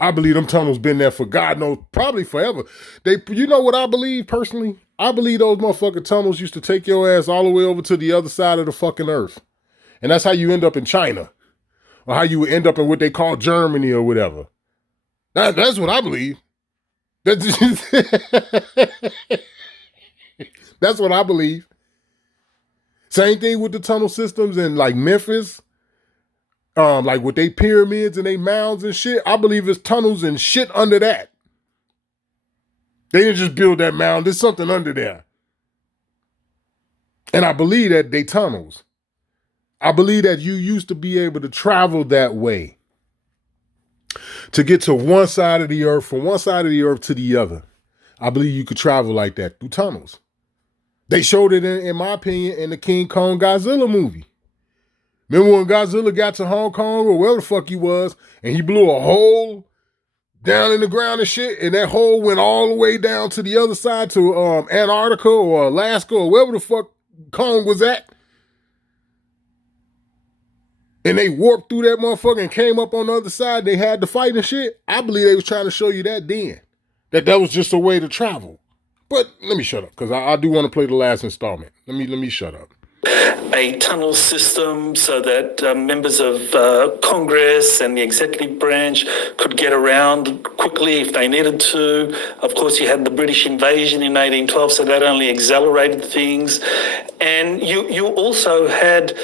I believe them tunnels been there for God knows, probably forever. You know what I believe personally? I believe those motherfucking tunnels used to take your ass all the way over to the other side of the fucking earth. And that's how you end up in China. Or how you would end up in what they call Germany or whatever. That's what I believe. That's what I believe. Same thing with the tunnel systems in like Memphis. Like with they pyramids and they mounds and shit. I believe it's tunnels and shit under that. They didn't just build that mound. There's something under there. And I believe that they tunnels. I believe that you used to be able to travel that way to get to one side of the earth, from one side of the earth to the other. I believe you could travel like that through tunnels. They showed it, in my opinion, in the King Kong Godzilla movie. Remember when Godzilla got to Hong Kong or wherever the fuck he was, and he blew a hole down in the ground and shit, and that hole went all the way down to the other side to Antarctica or Alaska or wherever the fuck Kong was at. And they warped through that motherfucker and came up on the other side. They had to fight and shit. I believe they was trying to show you that then. That was just a way to travel. But let me shut up, because I do want to play the last installment. Let me shut up. A tunnel system so that members of Congress and the executive branch could get around quickly if they needed to. Of course, you had the British invasion in 1812, so that only accelerated things. And you also had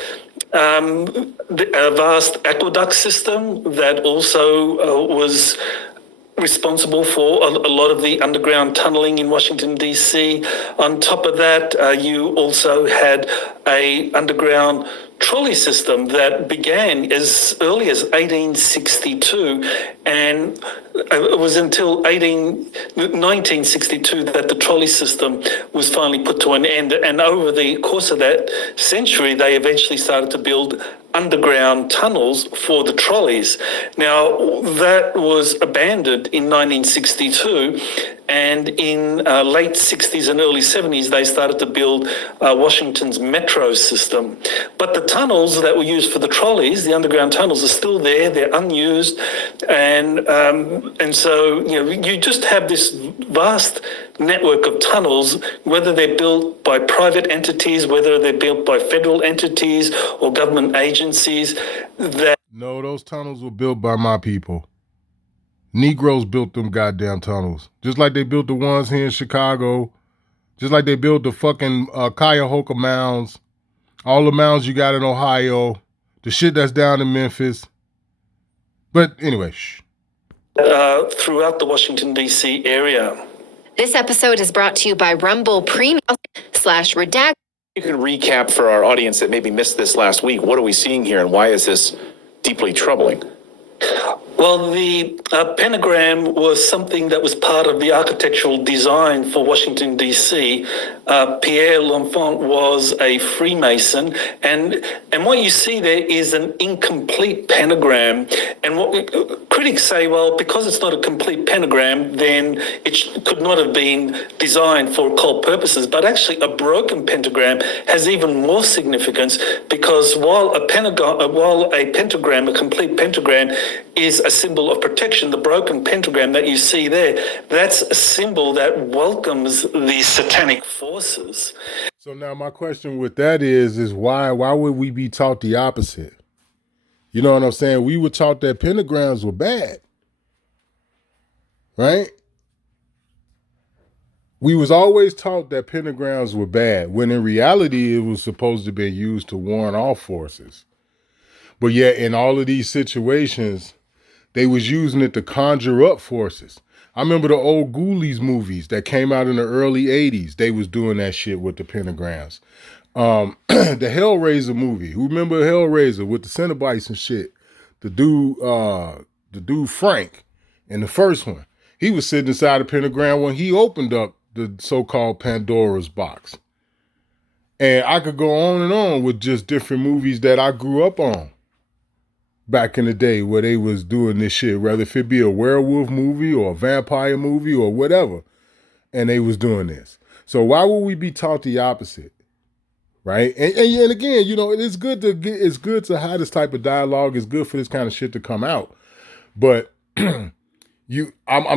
a vast aqueduct system that also was responsible for a lot of the underground tunneling in Washington, D.C. On top of that, you also had a underground trolley system that began as early as 1862, and it was until 1962 that the trolley system was finally put to an end. And over the course of that century, they eventually started to build underground tunnels for the trolleys. Now, that was abandoned in 1962, and in late 60s and early 70s, they started to build Washington's metro system. But the tunnels that were used for the trolleys, the underground tunnels, are still there. They're unused, and so you just have this vast network of tunnels, whether they're built by private entities, whether they're built by federal entities or government agencies. No, those tunnels were built by my people. Negroes built them goddamn tunnels. Just like they built the ones here in Chicago. Just like they built the fucking Cuyahoga mounds. All the mounds you got in Ohio. The shit that's down in Memphis. But anyway, shh. Throughout the Washington, D.C. area. This episode is brought to you by Rumble Premium /Redact. You can recap for our audience that maybe missed this last week. What are we seeing here, and why is this deeply troubling? Well, the pentagram was something that was part of the architectural design for Washington, D.C. Pierre L'Enfant was a Freemason, and what you see there is an incomplete pentagram. And what critics say, well, because it's not a complete pentagram, then it could not have been designed for occult purposes. But actually, a broken pentagram has even more significance, because while a pentagram, a complete pentagram, is a symbol of protection, the broken pentagram that you see there, that's a symbol that welcomes the satanic forces. So now my question with that is why would we be taught the opposite? You know what I'm saying? We were taught that pentagrams were bad, right? We was always taught that pentagrams were bad, when in reality it was supposed to be used to warn off forces. But yet in all of these situations, they was using it to conjure up forces. I remember the old Ghoulies movies that came out in the early 80s. They was doing that shit with the pentagrams. The Hellraiser movie. Who remember Hellraiser with the Cenobites and shit? The dude Frank in the first one. He was sitting inside a pentagram when he opened up the so-called Pandora's box. And I could go on and on with just different movies that I grew up on back in the day where they was doing this shit, whether if it be a werewolf movie or a vampire movie or whatever, and they was doing this. So why would we be taught the opposite? Right? And again, it's good to have this type of dialogue. It's good for this kind of shit to come out. But I'm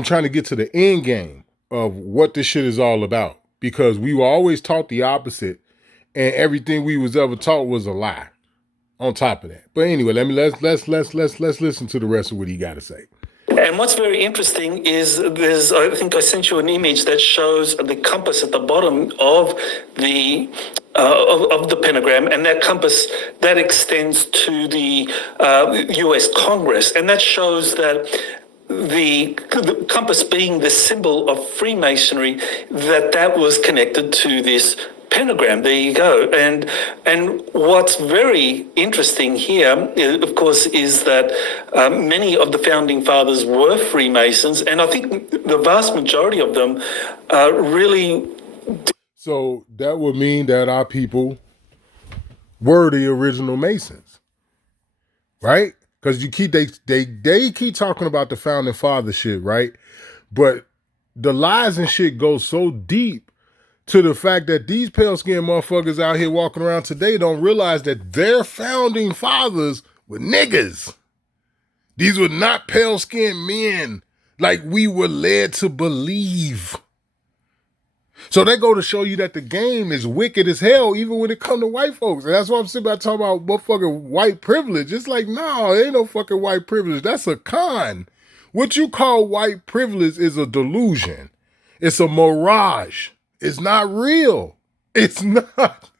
trying to get to the end game of what this shit is all about, because we were always taught the opposite, and everything we was ever taught was a lie on top of that. But anyway, let's listen to the rest of what he got to say. And what's very interesting is I think I sent you an image that shows the compass at the bottom of the of the pentagram, and that compass that extends to the U.S. Congress, and that shows that the compass being the symbol of Freemasonry, that was connected to this pentagram. There you go. And what's very interesting here, of course, is that many of the founding fathers were Freemasons, and I think the vast majority of them really. So that would mean that our people were the original Masons, right? Because they keep talking about the founding father shit, right? But the lies and shit go so deep to the fact that these pale skinned motherfuckers out here walking around today don't realize that their founding fathers were niggas. These were not pale skinned men like we were led to believe. So they go to show you that the game is wicked as hell, even when it comes to white folks. And that's why I'm sitting back talking about motherfucking white privilege. It's like, no, ain't no fucking white privilege. That's a con. What you call white privilege is a delusion. It's a mirage. It's not real. It's not.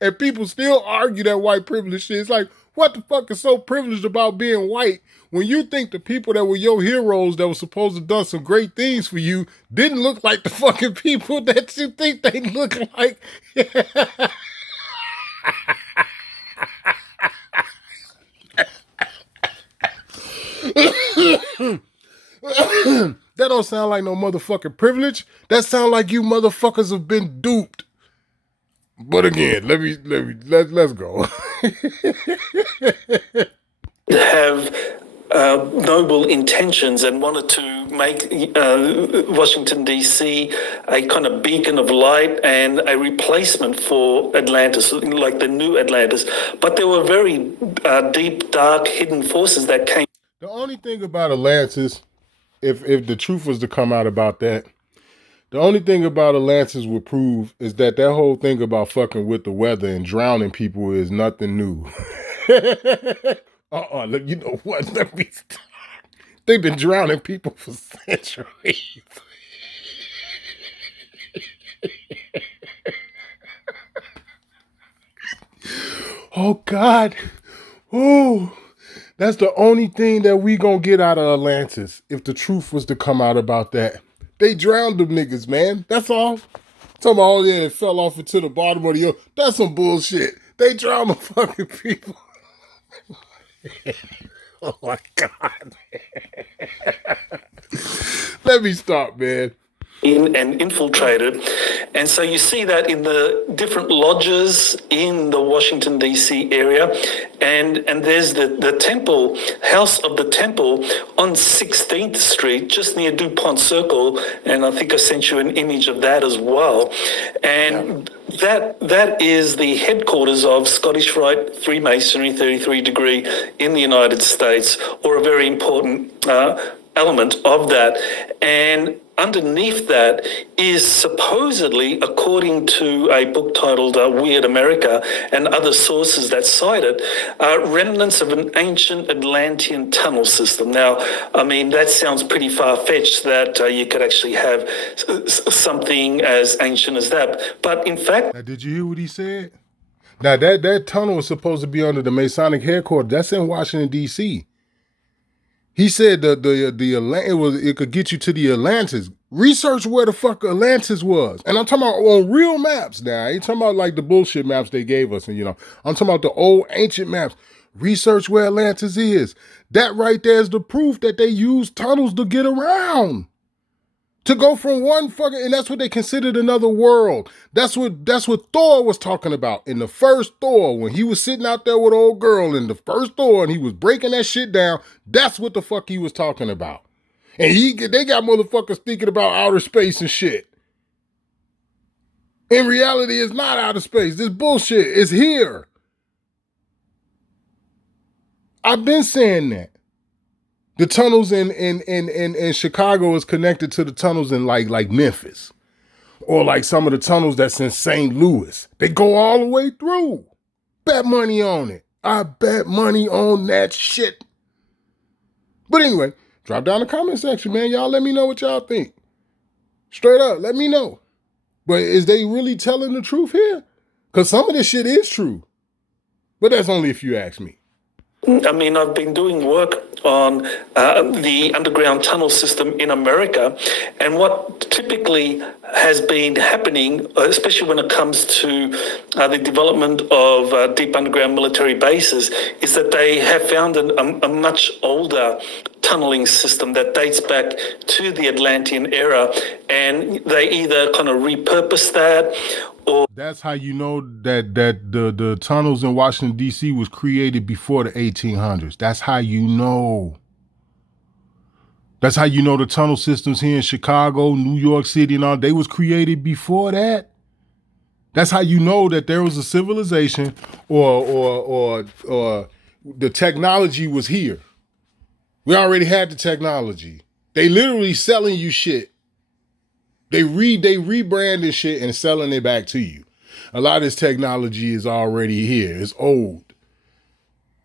And people still argue that white privilege shit. It's like, what the fuck is so privileged about being white when you think the people that were your heroes that were supposed to have done some great things for you didn't look like the fucking people that you think they look like? That don't sound like no motherfucking privilege. That sound like you motherfuckers have been duped. But again, let's go. Have noble intentions and wanted to make Washington, D.C. a kind of beacon of light and a replacement for Atlantis, like the new Atlantis. But there were very deep, dark, hidden forces that came. The only thing about Atlantis, if the truth was to come out about that, the only thing about Atlantis would prove is that whole thing about fucking with the weather and drowning people is nothing new. You know what? Let me stop. They've been drowning people for centuries. Oh, God. Ooh. That's the only thing that we gonna get out of Atlantis if the truth was to come out about that. They drowned them niggas, man. That's all. Talking about, oh yeah, it fell off into the bottom of the ocean. That's some bullshit. They drowned the fucking people. Oh my God. Let me stop, man. In and infiltrated. And so you see that in the different lodges in the Washington, D.C. area. And there's the temple, House of the Temple on 16th Street, just near DuPont Circle. And I think I sent you an image of that as well. And that is the headquarters of Scottish Rite Freemasonry 33 degree in the United States, or a very important element of that. And underneath that is supposedly, according to a book titled Weird America and other sources that cite it, remnants of an ancient Atlantean tunnel system. Now, I mean, that sounds pretty far-fetched that you could actually have something as ancient as that. But in fact... Now, did you hear what he said? Now, that tunnel is supposed to be under the Masonic headquarters. That's in Washington, D.C. He said it could get you to the Atlantis. Research where the fuck Atlantis was. And I'm talking about on real maps now. I ain't talking about like the bullshit maps they gave us. And, I'm talking about the old ancient maps. Research where Atlantis is. That right there is the proof that they used tunnels to get around. To go from one fucking, and that's what they considered another world. That's what Thor was talking about in the first Thor, when he was sitting out there with an old girl in the first Thor and he was breaking that shit down. That's what the fuck he was talking about. And they got motherfuckers thinking about outer space and shit. In reality, it's not outer space. This bullshit is here. I've been saying that. The tunnels in Chicago is connected to the tunnels in like Memphis. Or like some of the tunnels that's in St. Louis. They go all the way through. Bet money on it. I bet money on that shit. But anyway, drop down the comment section, man. Y'all let me know what y'all think. Straight up, let me know. But is they really telling the truth here? Because some of this shit is true. But that's only if you ask me. I mean, I've been doing work on the underground tunnel system in America, and what typically has been happening, especially when it comes to the development of deep underground military bases, is that they have found a much older tunneling system that dates back to the Atlantean era, and they either kind of repurpose that. That's how you know that the tunnels in Washington, D.C. was created before the 1800s. That's how you know. That's how you know the tunnel systems here in Chicago, New York City and all, they was created before that. That's how you know that there was a civilization or the technology was here. We already had the technology. They literally selling you shit. They rebrand this shit and selling it back to you. A lot of this technology is already here. It's old.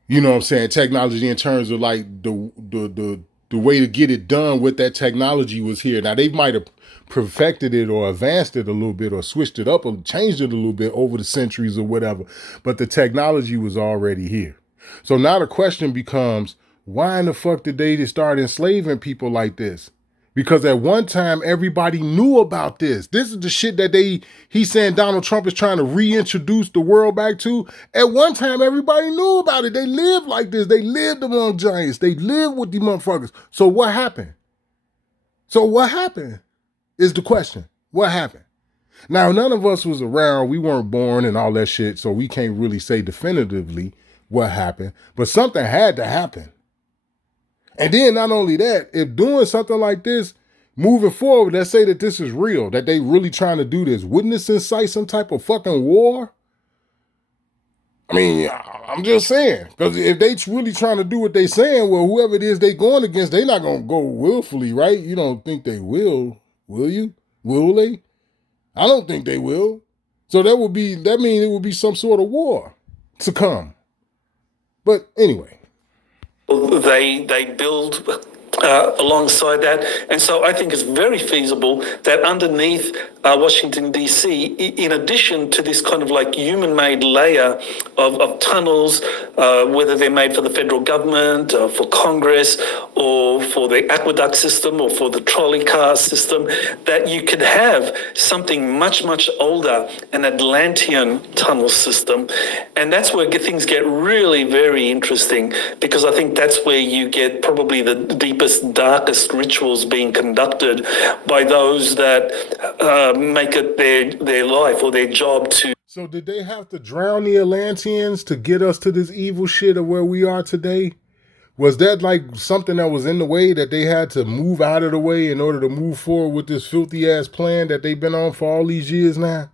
You know what I'm saying? Technology in terms of like the way to get it done with that technology was here. Now they might have perfected it or advanced it a little bit or switched it up or changed it a little bit over the centuries or whatever. But the technology was already here. So now the question becomes, why in the fuck did they just start enslaving people like this? Because at one time, everybody knew about this. This is the shit that he's saying Donald Trump is trying to reintroduce the world back to. At one time, everybody knew about it. They lived like this. They lived among giants. They lived with these motherfuckers. So what happened? Is the question. What happened? Now, none of us was around. We weren't born and all that shit, so we can't really say definitively what happened. But something had to happen. And then not only that, if doing something like this, moving forward, let's say that this is real, that they really trying to do this, wouldn't this incite some type of fucking war? I mean, I'm just saying, because if they really trying to do what they saying, well, whoever it is they going against, they not going to go willfully, right? You don't think they will you? Will they? I don't think they will. So that mean it would be some sort of war to come. But anyway. They build alongside that. And so I think it's very feasible that underneath Washington, D.C., in addition to this kind of like human-made layer of tunnels, whether they're made for the federal government, for Congress, or for the aqueduct system, or for the trolley car system, that you could have something much, much older, an Atlantean tunnel system. And that's where things get really very interesting, because I think that's where you get probably the deepest, darkest rituals being conducted by those that make it their life or their job to. So did they have to drown the Atlanteans to get us to this evil shit of where we are today? Was that like something that was in the way that they had to move out of the way in order to move forward with this filthy ass plan that they've been on for all these years now?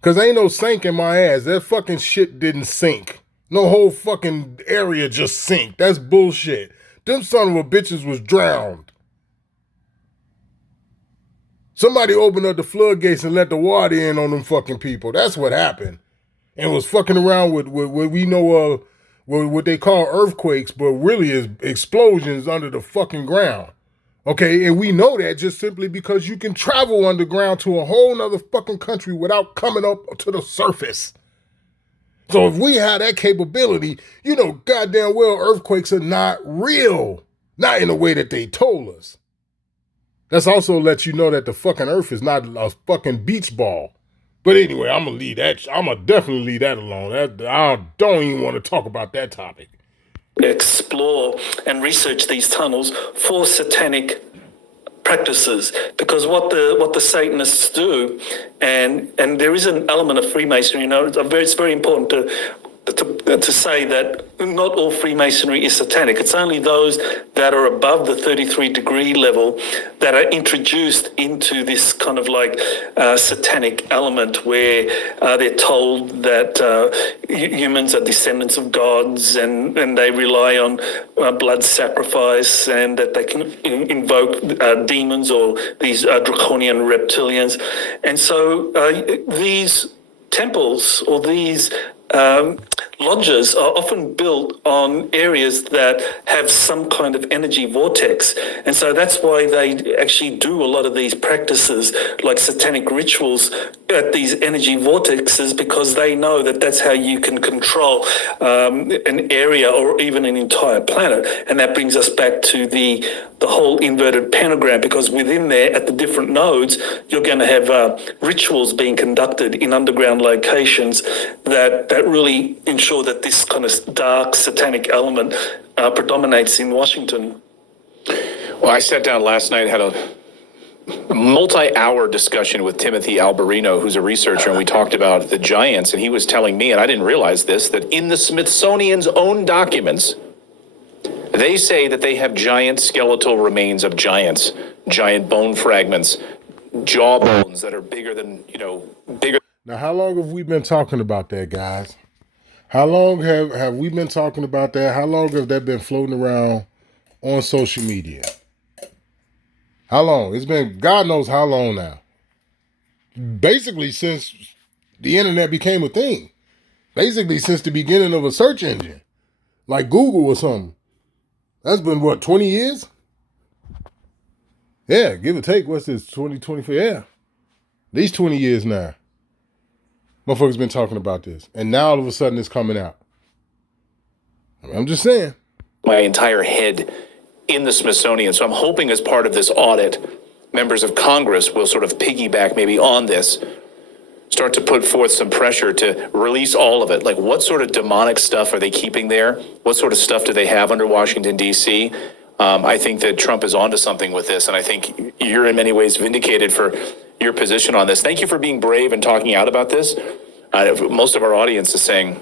Cause ain't no sink in my ass. That fucking shit didn't sink. No whole fucking area just sink. That's bullshit. Them son of a bitches was drowned. Somebody opened up the floodgates and let the water in on them fucking people. That's what happened. And was fucking around with what we know of, what they call earthquakes, but really is explosions under the fucking ground. Okay, and we know that just simply because you can travel underground to a whole nother fucking country without coming up to the surface. So if we had that capability, you know goddamn well earthquakes are not real. Not in the way that they told us. That's also let you know that the fucking earth is not a fucking beach ball. But anyway, I'm going to definitely leave that alone. I don't even want to talk about that topic. Explore and research these tunnels for satanic practices, because what the Satanists do, and there is an element of Freemasonry. You know, it's very important to say that not all Freemasonry is satanic. It's only those that are above the 33-degree level that are introduced into this kind of like satanic element where they're told that humans are descendants of gods and they rely on blood sacrifice and that they can invoke demons or these draconian reptilians. And so these temples or these lodges are often built on areas that have some kind of energy vortex. And so that's why they actually do a lot of these practices like satanic rituals at these energy vortexes, because they know that that's how you can control an area or even an entire planet. And that brings us back to the whole inverted pentagram, because within there at the different nodes, you're going to have rituals being conducted in underground locations that really ensure that this kind of dark satanic element predominates in Washington. Well, I sat down last night, had a multi-hour discussion with Timothy Alberino, who's a researcher, and we talked about the giants, and he was telling me, and I didn't realize this, that in the Smithsonian's own documents, they say that they have giant skeletal remains of giants, giant bone fragments, jaw bones that are bigger than, bigger. Now, how long have we been talking about that, guys? How long have we been talking about that? How long have that been floating around on social media? How long? It's been God knows how long now. Basically since the internet became a thing. Basically since the beginning of a search engine. Like Google or something. That's been, what, 20 years? Yeah, give or take. What's this, 2024? Yeah. At least 20 years now. Motherfuckers been talking about this. And now all of a sudden it's coming out. I'm just saying. My entire head in the Smithsonian. So I'm hoping as part of this audit, members of Congress will sort of piggyback maybe on this, start to put forth some pressure to release all of it. Like, what sort of demonic stuff are they keeping there? What sort of stuff do they have under Washington, D.C.? I think that Trump is onto something with this, and I think you're in many ways vindicated for your position on this. Thank you for being brave and talking out about this. Most of our audience is saying,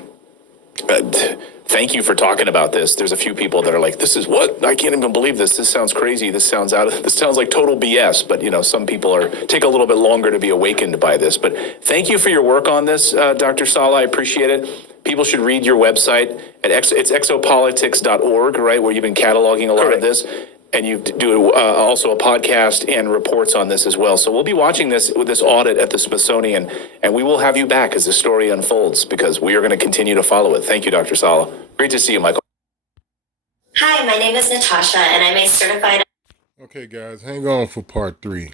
thank you for talking about this. There's a few people that are like, this is what? I can't even believe this. This sounds crazy. This sounds like total BS. But, some people take a little bit longer to be awakened by this. But thank you for your work on this, Dr. Sala. I appreciate it. People should read your website it's exopolitics.org, right, where you've been cataloging a lot of this. And you do also a podcast and reports on this as well. So we'll be watching this with this audit at the Smithsonian, and we will have you back as the story unfolds, because we are going to continue to follow it. Thank you, Dr. Sala. Great to see you, Michael. Hi, my name is Natasha, and I'm a certified... Okay, guys, hang on for part 3.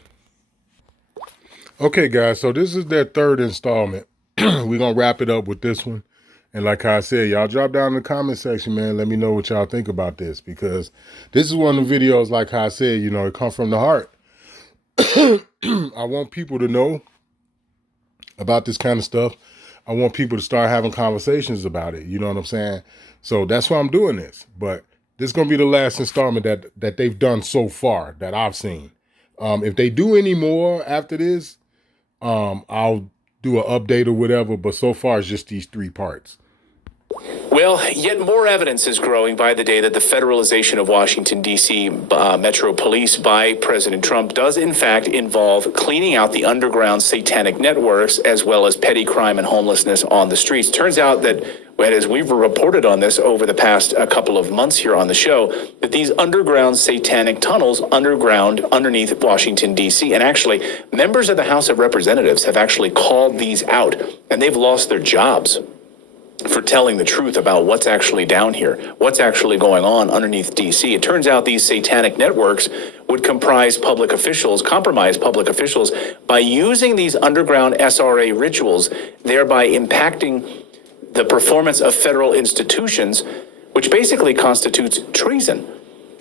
Okay, guys, so this is their third installment. We're going to wrap it up with this one. And like I said, y'all drop down in the comment section, man. Let me know what y'all think about this, because this is one of the videos, like I said, it comes from the heart. I want people to know about this kind of stuff. I want people to start having conversations about it. You know what I'm saying? So that's why I'm doing this. But this is going to be the last installment that they've done so far that I've seen. If they do any more after this, I'll do an update or whatever. But so far, it's just these 3 parts. Well, yet more evidence is growing by the day that the federalization of Washington, D.C. Metro Police by President Trump does, in fact, involve cleaning out the underground satanic networks, as well as petty crime and homelessness on the streets. Turns out that, as we've reported on this over the past couple of months here on the show, that these underground satanic tunnels underneath Washington, D.C., and actually members of the House of Representatives have actually called these out, and they've lost their jobs for telling the truth about what's actually down here, what's actually going on underneath D.C. It turns out these satanic networks would compromise public officials by using these underground SRA rituals, thereby impacting the performance of federal institutions, which basically constitutes treason.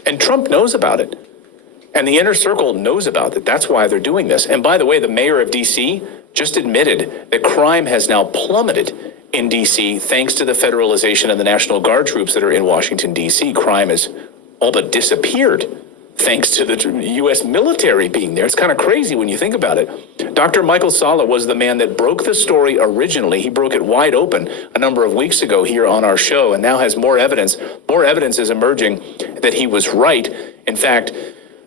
And Trump knows about it. And the inner circle knows about it. That's why they're doing this. And by the way, the mayor of D.C. just admitted that crime has now plummeted in D.C. thanks to the federalization of the National Guard troops that are in Washington, D.C. Crime has all but disappeared thanks to the U.S. military being there. It's kind of crazy when you think about it. Dr. Michael Sala was the man that broke the story originally. He broke it wide open a number of weeks ago here on our show, and now has more evidence. More evidence is emerging that he was right. In fact,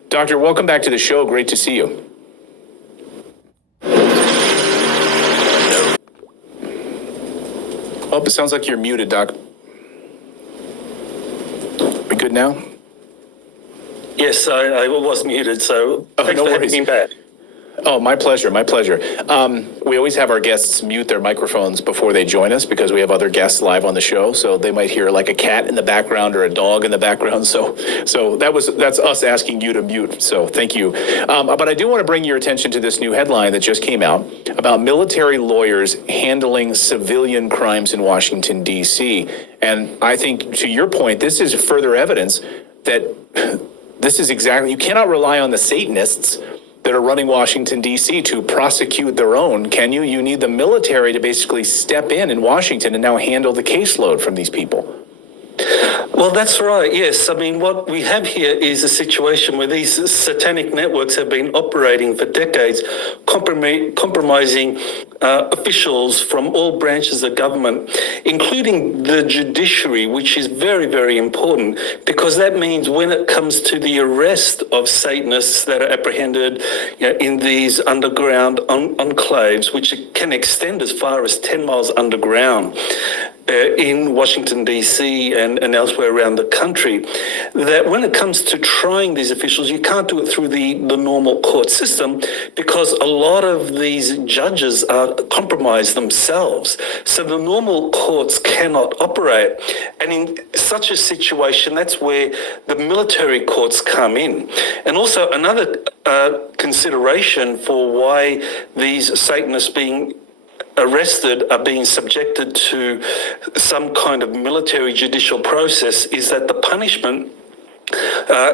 Doctor, welcome back to the show. Great to see you. Oh, it sounds like you're muted, Doc. We good now? Yes, I was muted, so thanks for having me back. Oh, my pleasure. My pleasure. We always have our guests mute their microphones before they join us because we have other guests live on the show. So they might hear like a cat in the background or a dog in the background. So that's us asking you to mute. So thank you. But I do want to bring your attention to this new headline that just came out about military lawyers handling civilian crimes in Washington, D.C. And I think, to your point, this is further evidence that this is exactly, you cannot rely on the Satanists that are running Washington, D.C. to prosecute their own, can you? You need the military to basically step in Washington and now handle the caseload from these people. Well, that's right, yes. I mean, what we have here is a situation where these satanic networks have been operating for decades, compromising officials from all branches of government, including the judiciary, which is very, very important, because that means when it comes to the arrest of Satanists that are apprehended in these underground enclaves, which can extend as far as 10 miles underground, in Washington, D.C. and elsewhere around the country, that when it comes to trying these officials, you can't do it through the normal court system because a lot of these judges are compromised themselves. So the normal courts cannot operate. And in such a situation, that's where the military courts come in. And also another consideration for why these Satanists being arrested are being subjected to some kind of military judicial process is that the punishment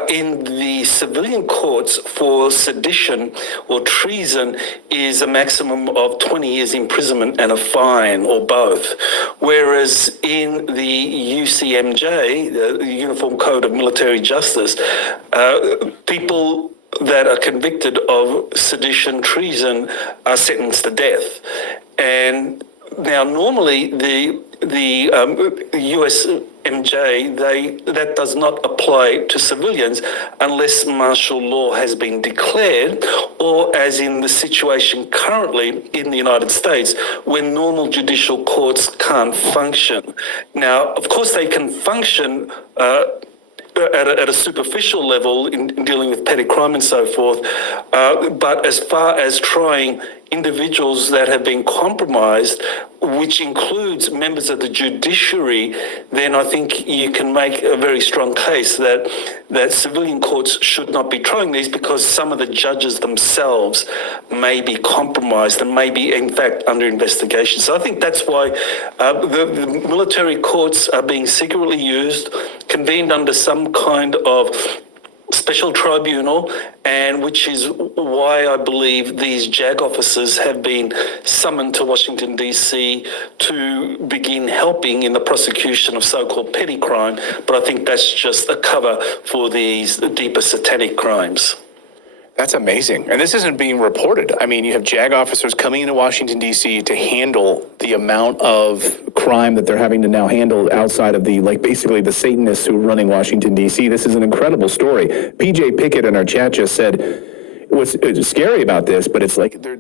in the civilian courts for sedition or treason is a maximum of 20 years imprisonment and a fine or both. Whereas in the UCMJ, the Uniform Code of Military Justice, people that are convicted of sedition, treason, are sentenced to death. And now, normally the USMJ, that does not apply to civilians unless martial law has been declared, or as in the situation currently in the United States, when normal judicial courts can't function. Now, of course, they can function at a superficial level in dealing with petty crime and so forth, but as far as trying individuals that have been compromised, which includes members of the judiciary, then I think you can make a very strong case that civilian courts should not be trying these because some of the judges themselves may be compromised and may be, in fact, under investigation. So I think that's why the military courts are being secretly used, convened under some kind of special tribunal, and which is why I believe these JAG officers have been summoned to Washington, D.C. to begin helping in the prosecution of so-called petty crime. But I think that's just a cover for these deeper satanic crimes. That's amazing. And this isn't being reported. I mean, you have JAG officers coming into Washington, D.C. to handle the amount of crime that they're having to now handle outside of basically the Satanists who are running Washington, D.C. This is an incredible story. PJ Pickett in our chat just said, what's scary about this, but it's like they're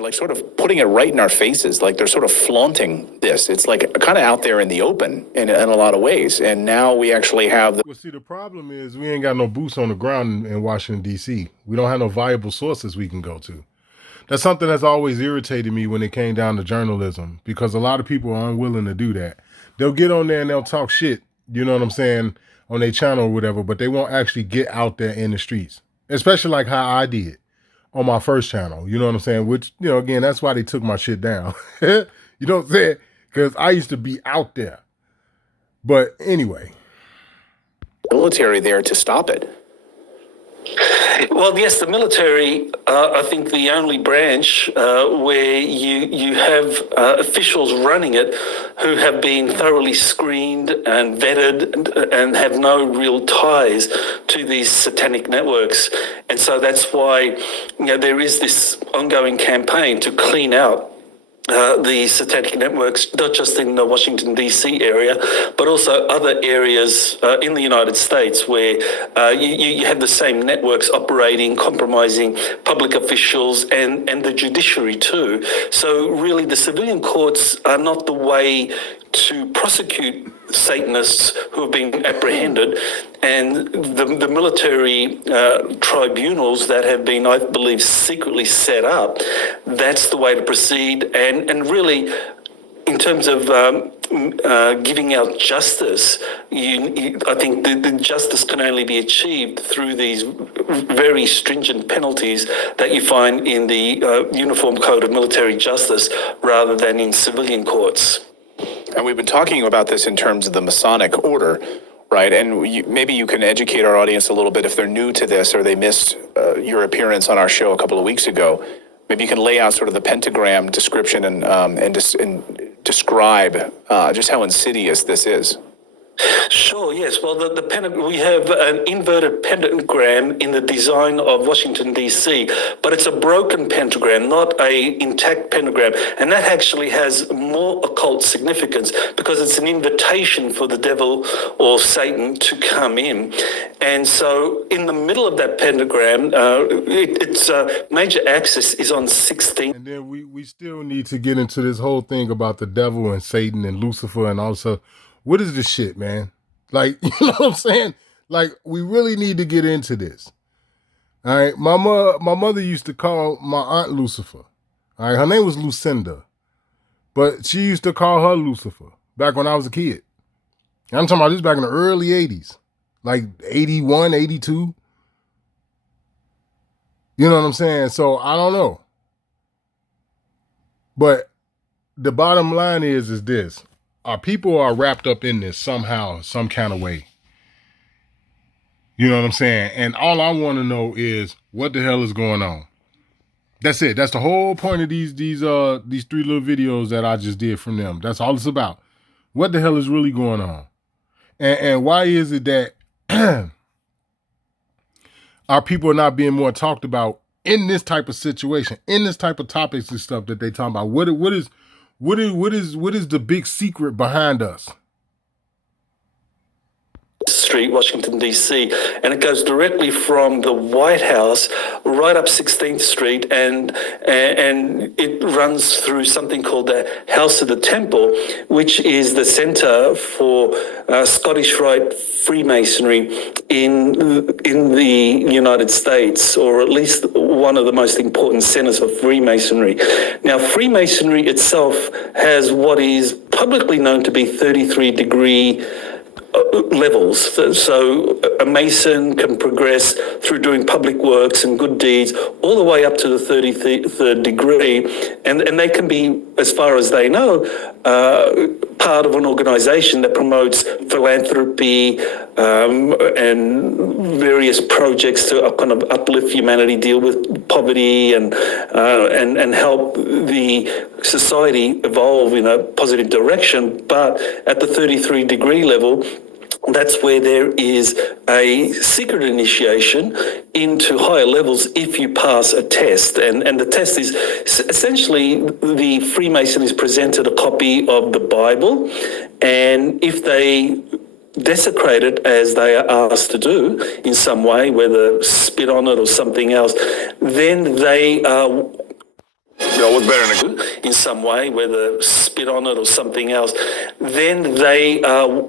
like sort of putting it right in our faces. Like they're sort of flaunting this. It's like kind of out there in the open in a lot of ways. And now we actually have Well, see, the problem is we ain't got no boots on the ground in Washington, D.C. We don't have no viable sources we can go to. That's something that's always irritated me when it came down to journalism, because a lot of people are unwilling to do that. They'll get on there and they'll talk shit, you know what I'm saying, on their channel or whatever, but they won't actually get out there in the streets, especially like how I did on my first channel, you know what I'm saying, which, you know, again, that's why they took my shit down. You know what I'm saying? Because I used to be out there. But anyway. military there to stop it. Well, yes, the military are, I think, the only branch where you have officials running it who have been thoroughly screened and vetted and have no real ties to these satanic networks. And so that's why there is this ongoing campaign to clean out the satanic networks, not just in the Washington, D.C. area, but also other areas in the United States where you have the same networks operating, compromising public officials and the judiciary too. So really the civilian courts are not the way to prosecute Satanists who have been apprehended, and the military tribunals that have been, I believe, secretly set up. That's the way to proceed, and really, in terms of giving out justice, I think the justice can only be achieved through these very stringent penalties that you find in the Uniform Code of Military Justice rather than in civilian courts. And we've been talking about this in terms of the Masonic order, right? And maybe you can educate our audience a little bit if they're new to this or they missed your appearance on our show a couple of weeks ago. Maybe you can lay out sort of the pentagram description and describe just how insidious this is. Sure, yes. Well, we have an inverted pentagram in the design of Washington, D.C., but it's a broken pentagram, not a intact pentagram. And that actually has more occult significance because it's an invitation for the devil or Satan to come in. And so in the middle of that pentagram, its major axis is on 16. And then we still need to get into this whole thing about the devil and Satan and Lucifer and also... What is this shit, man? Like, you know what I'm saying? Like, we really need to get into this. All right. My mother used to call my aunt Lucifer. All right. Her name was Lucinda. But she used to call her Lucifer back when I was a kid. And I'm talking about this back in the early 80s. Like 81, 82. You know what I'm saying? So, I don't know. But the bottom line is this. Our people are wrapped up in this somehow, some kind of way. You know what I'm saying? And all I want to know is what the hell is going on. That's it. That's the whole point of these 3 little videos that I just did from them. That's all it's about. What the hell is really going on? And why is it that our people are not being more talked about in this type of situation, in this type of topics and stuff that they talk about? What is the big secret behind us? Street, Washington, D.C., and it goes directly from the White House right up 16th Street, and it runs through something called the House of the Temple, which is the center for Scottish Rite Freemasonry in the United States, or at least one of the most important centers for Freemasonry. Now, Freemasonry itself has what is publicly known to be 33-degree levels. So a Mason can progress through doing public works and good deeds all the way up to the 33rd degree. And they can be, as far as they know, part of an organization that promotes philanthropy and various projects to kind of uplift humanity, deal with poverty and help the society evolve in a positive direction. But at the 33-degree level, that's where there is a secret initiation into higher levels if you pass a test. And the test is essentially the Freemason is presented a copy of the Bible, and if they desecrate it as they are asked to do in some way, whether spit on it or something else, then they are... what's better than in some way, whether spit on it or something else, then they are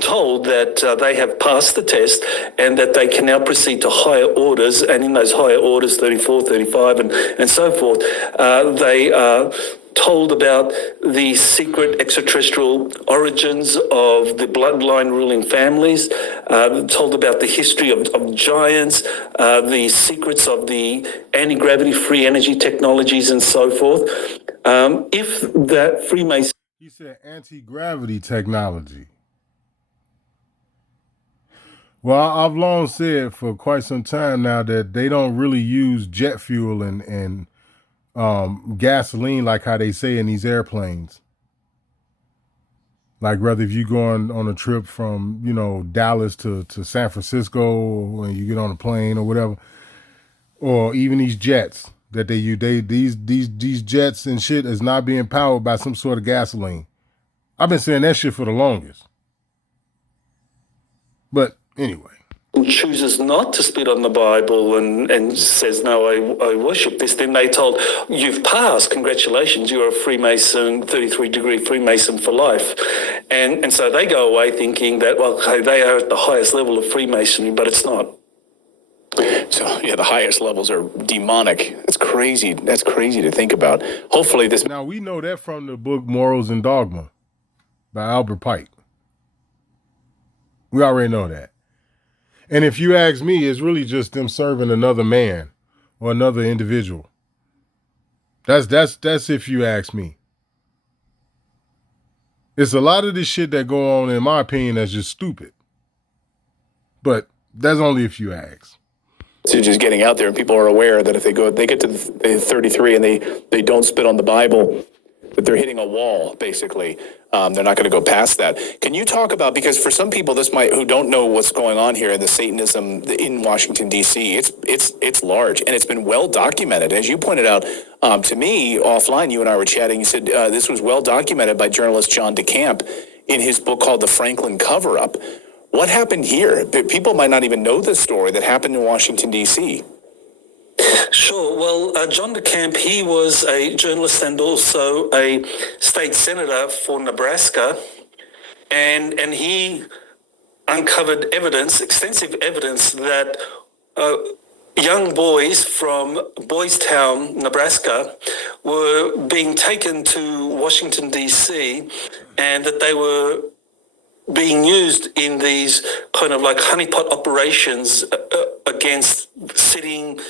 told that they have passed the test and that they can now proceed to higher orders, and in those higher orders, 34, 35 and so forth, they are told about the secret extraterrestrial origins of the bloodline ruling families, told about the history of giants, the secrets of the anti-gravity free energy technologies and so forth. If that Freemason... He said anti-gravity technology. Well, I've long said for quite some time now that they don't really use jet fuel and gasoline like how they say in these airplanes. Like whether if you go on a trip from, Dallas to San Francisco and you get on a plane or whatever, or even these jets that they use, these jets and shit is not being powered by some sort of gasoline. I've been saying that shit for the longest. But anyway. chooses not to spit on the Bible and says, no, I worship this, then they told, you've passed, congratulations, you're a Freemason, 33-degree Freemason for life. And so they go away thinking that, well, okay, they are at the highest level of Freemasonry, but it's not. So, yeah, the highest levels are demonic. That's crazy. That's crazy to think about. Hopefully this... Now, we know that from the book Morals and Dogma by Albert Pike. We already know that. And if you ask me, it's really just them serving another man or another individual. That's if you ask me. It's a lot of this shit that go on, in my opinion, that's just stupid. But that's only if you ask. So just getting out there, and people are aware that if they get to the 33 and they don't spit on the Bible, that they're hitting a wall, basically. They're not going to go past that. Can you talk about, because for some people who don't know what's going on here, the Satanism in Washington, D.C., it's large, and it's been well documented. As you pointed out to me offline, you and I were chatting, you said this was well documented by journalist John DeCamp in his book called The Franklin Cover-Up. What happened here? People might not even know this story that happened in Washington, D.C. Sure. Well, John DeCamp, he was a journalist and also a state senator for Nebraska, and he uncovered evidence, extensive evidence, that young boys from Boys Town, Nebraska, were being taken to Washington, D.C., and that they were being used in these kind of like honeypot operations against sitting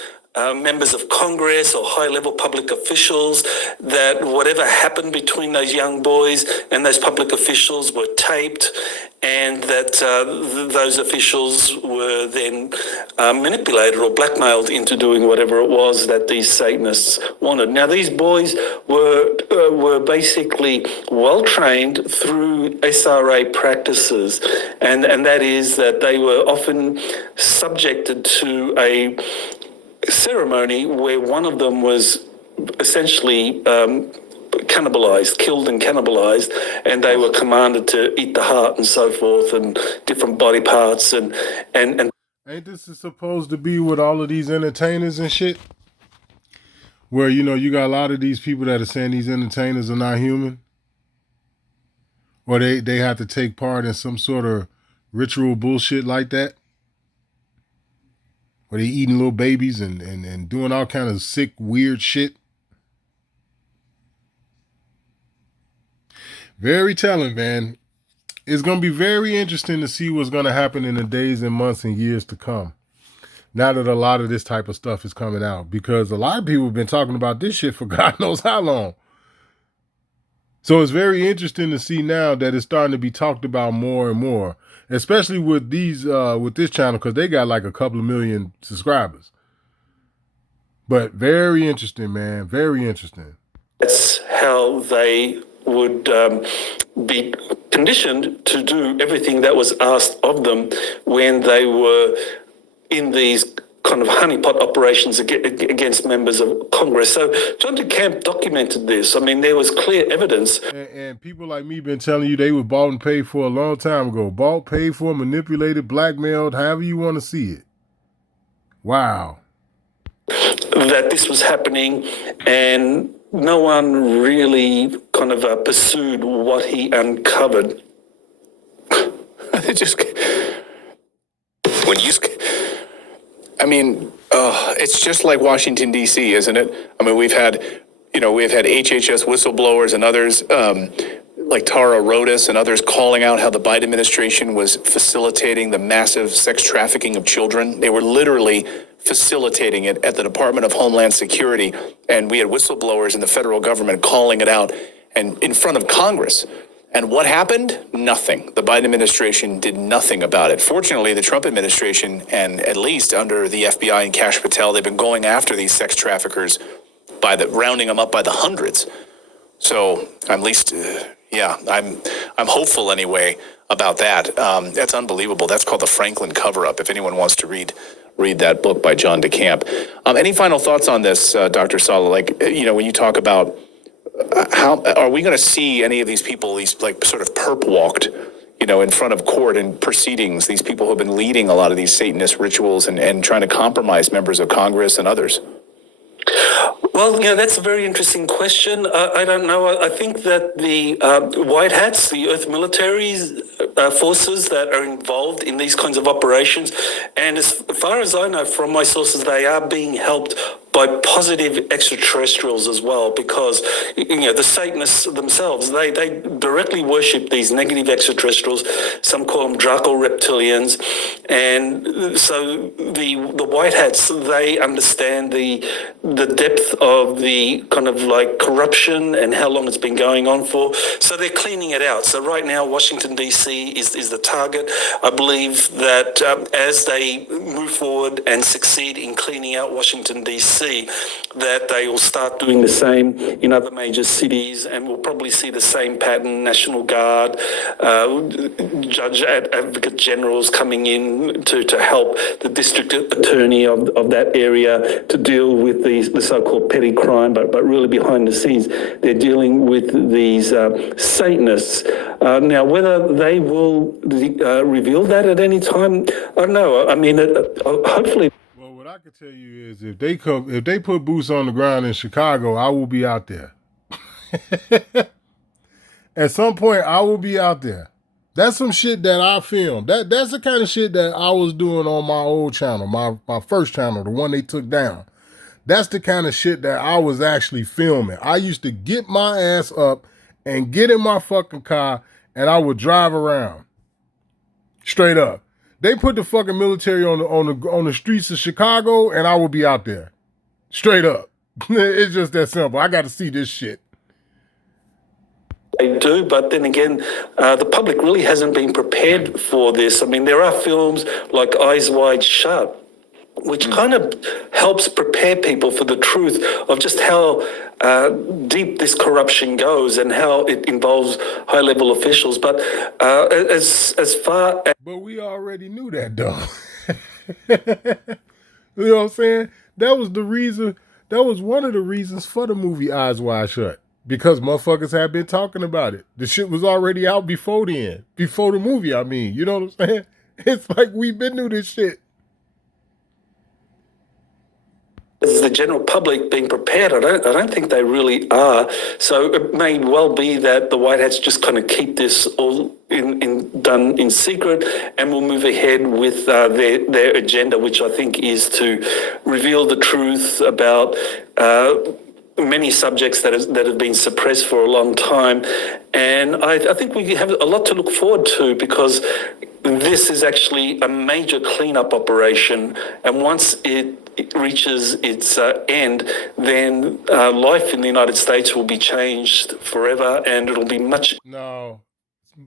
members of Congress or high-level public officials, that whatever happened between those young boys and those public officials were taped, and that those officials were then manipulated or blackmailed into doing whatever it was that these Satanists wanted. Now, these boys were basically well-trained through SRA practices, and that is that they were often subjected to a ceremony where one of them was essentially cannibalized, killed and cannibalized, and they were commanded to eat the heart and so forth, and different body parts and Ain't this supposed to be with all of these entertainers and shit? Where, you got a lot of these people that are saying these entertainers are not human? Or they have to take part in some sort of ritual bullshit like that? Where they eating little babies and doing all kind of sick, weird shit. Very telling, man. It's going to be very interesting to see what's going to happen in the days and months and years to come. Now that a lot of this type of stuff is coming out. Because a lot of people have been talking about this shit for God knows how long. So it's very interesting to see now that it's starting to be talked about more and more. Especially with this channel, because they got like a couple of million subscribers. But very interesting, man. Very interesting. That's how they would be conditioned to do everything that was asked of them when they were in these kind of honeypot operations against members of Congress. So John DeCamp documented this. I mean, there was clear evidence. And people like me been telling you they were bought and paid for a long time ago. Bought, paid for, manipulated, blackmailed, however you want to see it. Wow. That this was happening, and no one really kind of pursued what he uncovered. It's just like Washington, D.C., isn't it? I mean, we've had HHS whistleblowers and others, like Tara Rodas and others, calling out how the Biden administration was facilitating the massive sex trafficking of children. They were literally facilitating it at the Department of Homeland Security, and we had whistleblowers in the federal government calling it out and in front of Congress. And what happened? Nothing. The Biden administration did nothing about it. Fortunately, the Trump administration, and at least under the FBI and Kash Patel, they've been going after these sex traffickers rounding them up by the hundreds. So at least, I'm hopeful anyway about that. That's unbelievable. That's called the Franklin Cover-Up. If anyone wants to read that book by John DeCamp. Any final thoughts on this, Dr. Sala? When you talk about how are we going to see any of these people, these like sort of perp walked, in front of court and proceedings, these people who have been leading a lot of these Satanist rituals and trying to compromise members of Congress and others? Well, that's a very interesting question. I don't know. I think that the White Hats, the Earth military forces that are involved in these kinds of operations, and as far as I know from my sources, they are being helped by positive extraterrestrials as well, because the Satanists themselves, they directly worship these negative extraterrestrials. Some call them Draco reptilians, and so the White Hats, they understand the depth of the kind of like corruption and how long it's been going on for. So they're cleaning it out. So right now, Washington DC is the target. I believe that as they move forward and succeed in cleaning out Washington DC, that they will start doing the same in other major cities, and we'll probably see the same pattern. National Guard, judge advocate generals coming in to help the district attorney of that area to deal with the so-called petty crime, but really behind the scenes they're dealing with these Satanists. Now, whether they will reveal that at any time, I don't know. I mean, hopefully. What I can tell you is if they put boots on the ground in Chicago, I will be out there. At some point, I will be out there. That's some shit that I filmed. That's the kind of shit that I was doing on my old channel, my first channel, the one they took down. That's the kind of shit that I was actually filming. I used to get my ass up and get in my fucking car, and I would drive around. Straight up. They put the fucking military on the streets of Chicago, and I will be out there. Straight up. It's just that simple. I got to see this shit. They do, but then again, the public really hasn't been prepared for this. I mean, there are films like Eyes Wide Shut, which kind of helps prepare people for the truth of just how deep this corruption goes and how it involves high-level officials. But as far as... But we already knew that, though. You know what I'm saying? That was the reason. That was one of the reasons for the movie Eyes Wide Shut. Because motherfuckers had been talking about it. The shit was already out before then. Before the movie, I mean. You know what I'm saying? It's like we've been through this shit. Is the general public being prepared? I don't think they really are. So it may well be that the White Hats just kind of keep this all done in secret, and will move ahead with their agenda, which I think is to reveal the truth about many subjects that have been suppressed for a long time. And I think we have a lot to look forward to, because this is actually a major cleanup operation, and once it reaches its end, then life in the United States will be changed forever, and it'll be much... No,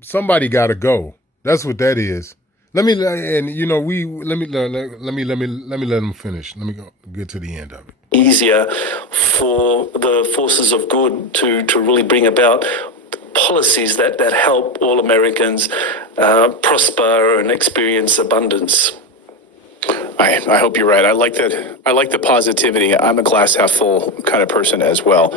somebody got to go. That's what that is. Let me let them finish. Let me get to the end of it. Easier for the forces of good to really bring about policies that help all Americans prosper and experience abundance. I hope you're right. I like that. I like the positivity. I'm a glass half full kind of person as well.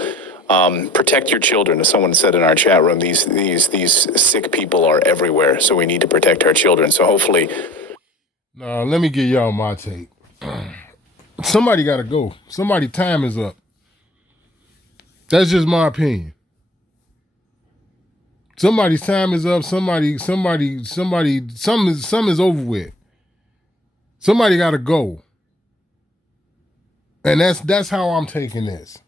Protect your children, as someone said in our chat room. These sick people are everywhere, so we need to protect our children. So hopefully, let me give y'all my take. Somebody got to go. Somebody's time is up. That's just my opinion. Somebody's time is up. Something is over with. Somebody got to go. And that's how I'm taking this.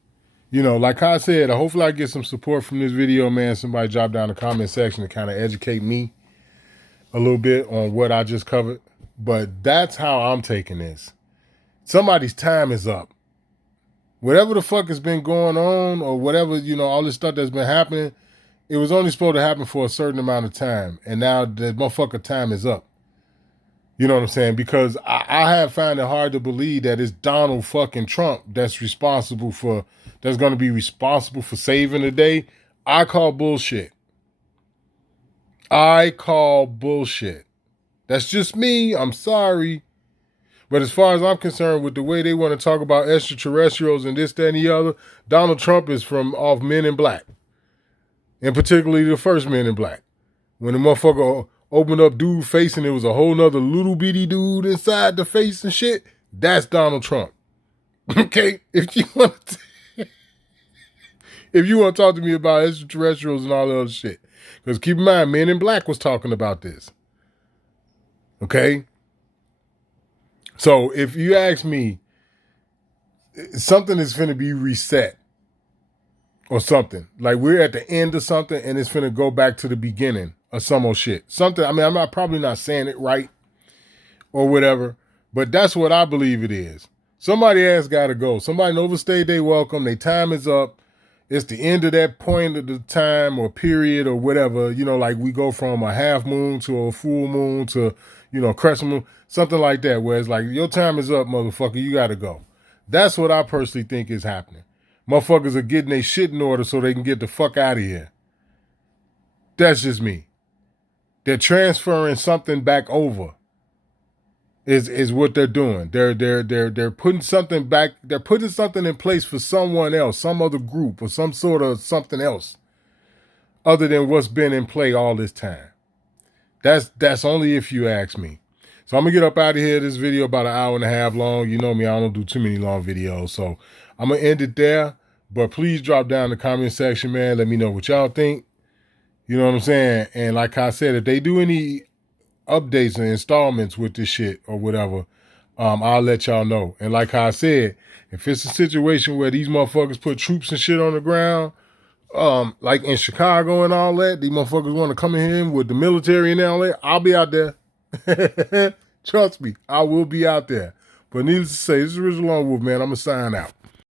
You know, like I said, hopefully I get some support from this video, man. Somebody drop down in the comment section to kind of educate me a little bit on what I just covered. But that's how I'm taking this. Somebody's time is up. Whatever the fuck has been going on, or whatever, all this stuff that's been happening, it was only supposed to happen for a certain amount of time. And now the motherfucker time is up. You know what I'm saying? Because I have found it hard to believe that it's Donald fucking Trump that's going to be responsible for saving the day. I call bullshit. That's just me. I'm sorry. But as far as I'm concerned, with the way they want to talk about extraterrestrials and this, that, and the other, Donald Trump is off Men in Black. And particularly the first Men in Black. When the motherfucker opened up dude face and there was a whole nother little bitty dude inside the face and shit, that's Donald Trump. Okay? If you want to talk to me about extraterrestrials and all that other shit. Because keep in mind, Men in Black was talking about this. Okay? So if you ask me, something is finna be reset or something. Like we're at the end of something and it's finna go back to the beginning of some old shit. Something, I mean, I'm probably not saying it right or whatever, but that's what I believe it is. Somebody has got to go. Somebody overstayed their welcome. Their time is up. It's the end of that point of the time or period or whatever. You know, like we go from a half moon to a full moon to, you know, crescent moon, something like that, where it's like, your time is up, motherfucker. You got to go. That's what I personally think is happening. Motherfuckers are getting their shit in order so they can get the fuck out of here. That's just me. They're transferring something back over. Is what they're doing. They're putting something back. They're putting something in place for someone else, some other group, or some sort of something else, other than what's been in play all this time. That's only if you ask me. So I'm gonna get up out of here. This video about an hour and a half long. You know me, I don't do too many long videos, so I'm gonna end it there. But please drop down in the comment section, man. Let me know what y'all think. You know what I'm saying? And like I said, if they do any updates and installments with this shit or whatever, I'll let y'all know. And like I said, if it's a situation where these motherfuckers put troops and shit on the ground, like in Chicago and all that, these motherfuckers want to come in here with the military and all that, I'll be out there. Trust me, I will be out there. But needless to say, this is Original Lone Wolf, man. I'm going to sign out.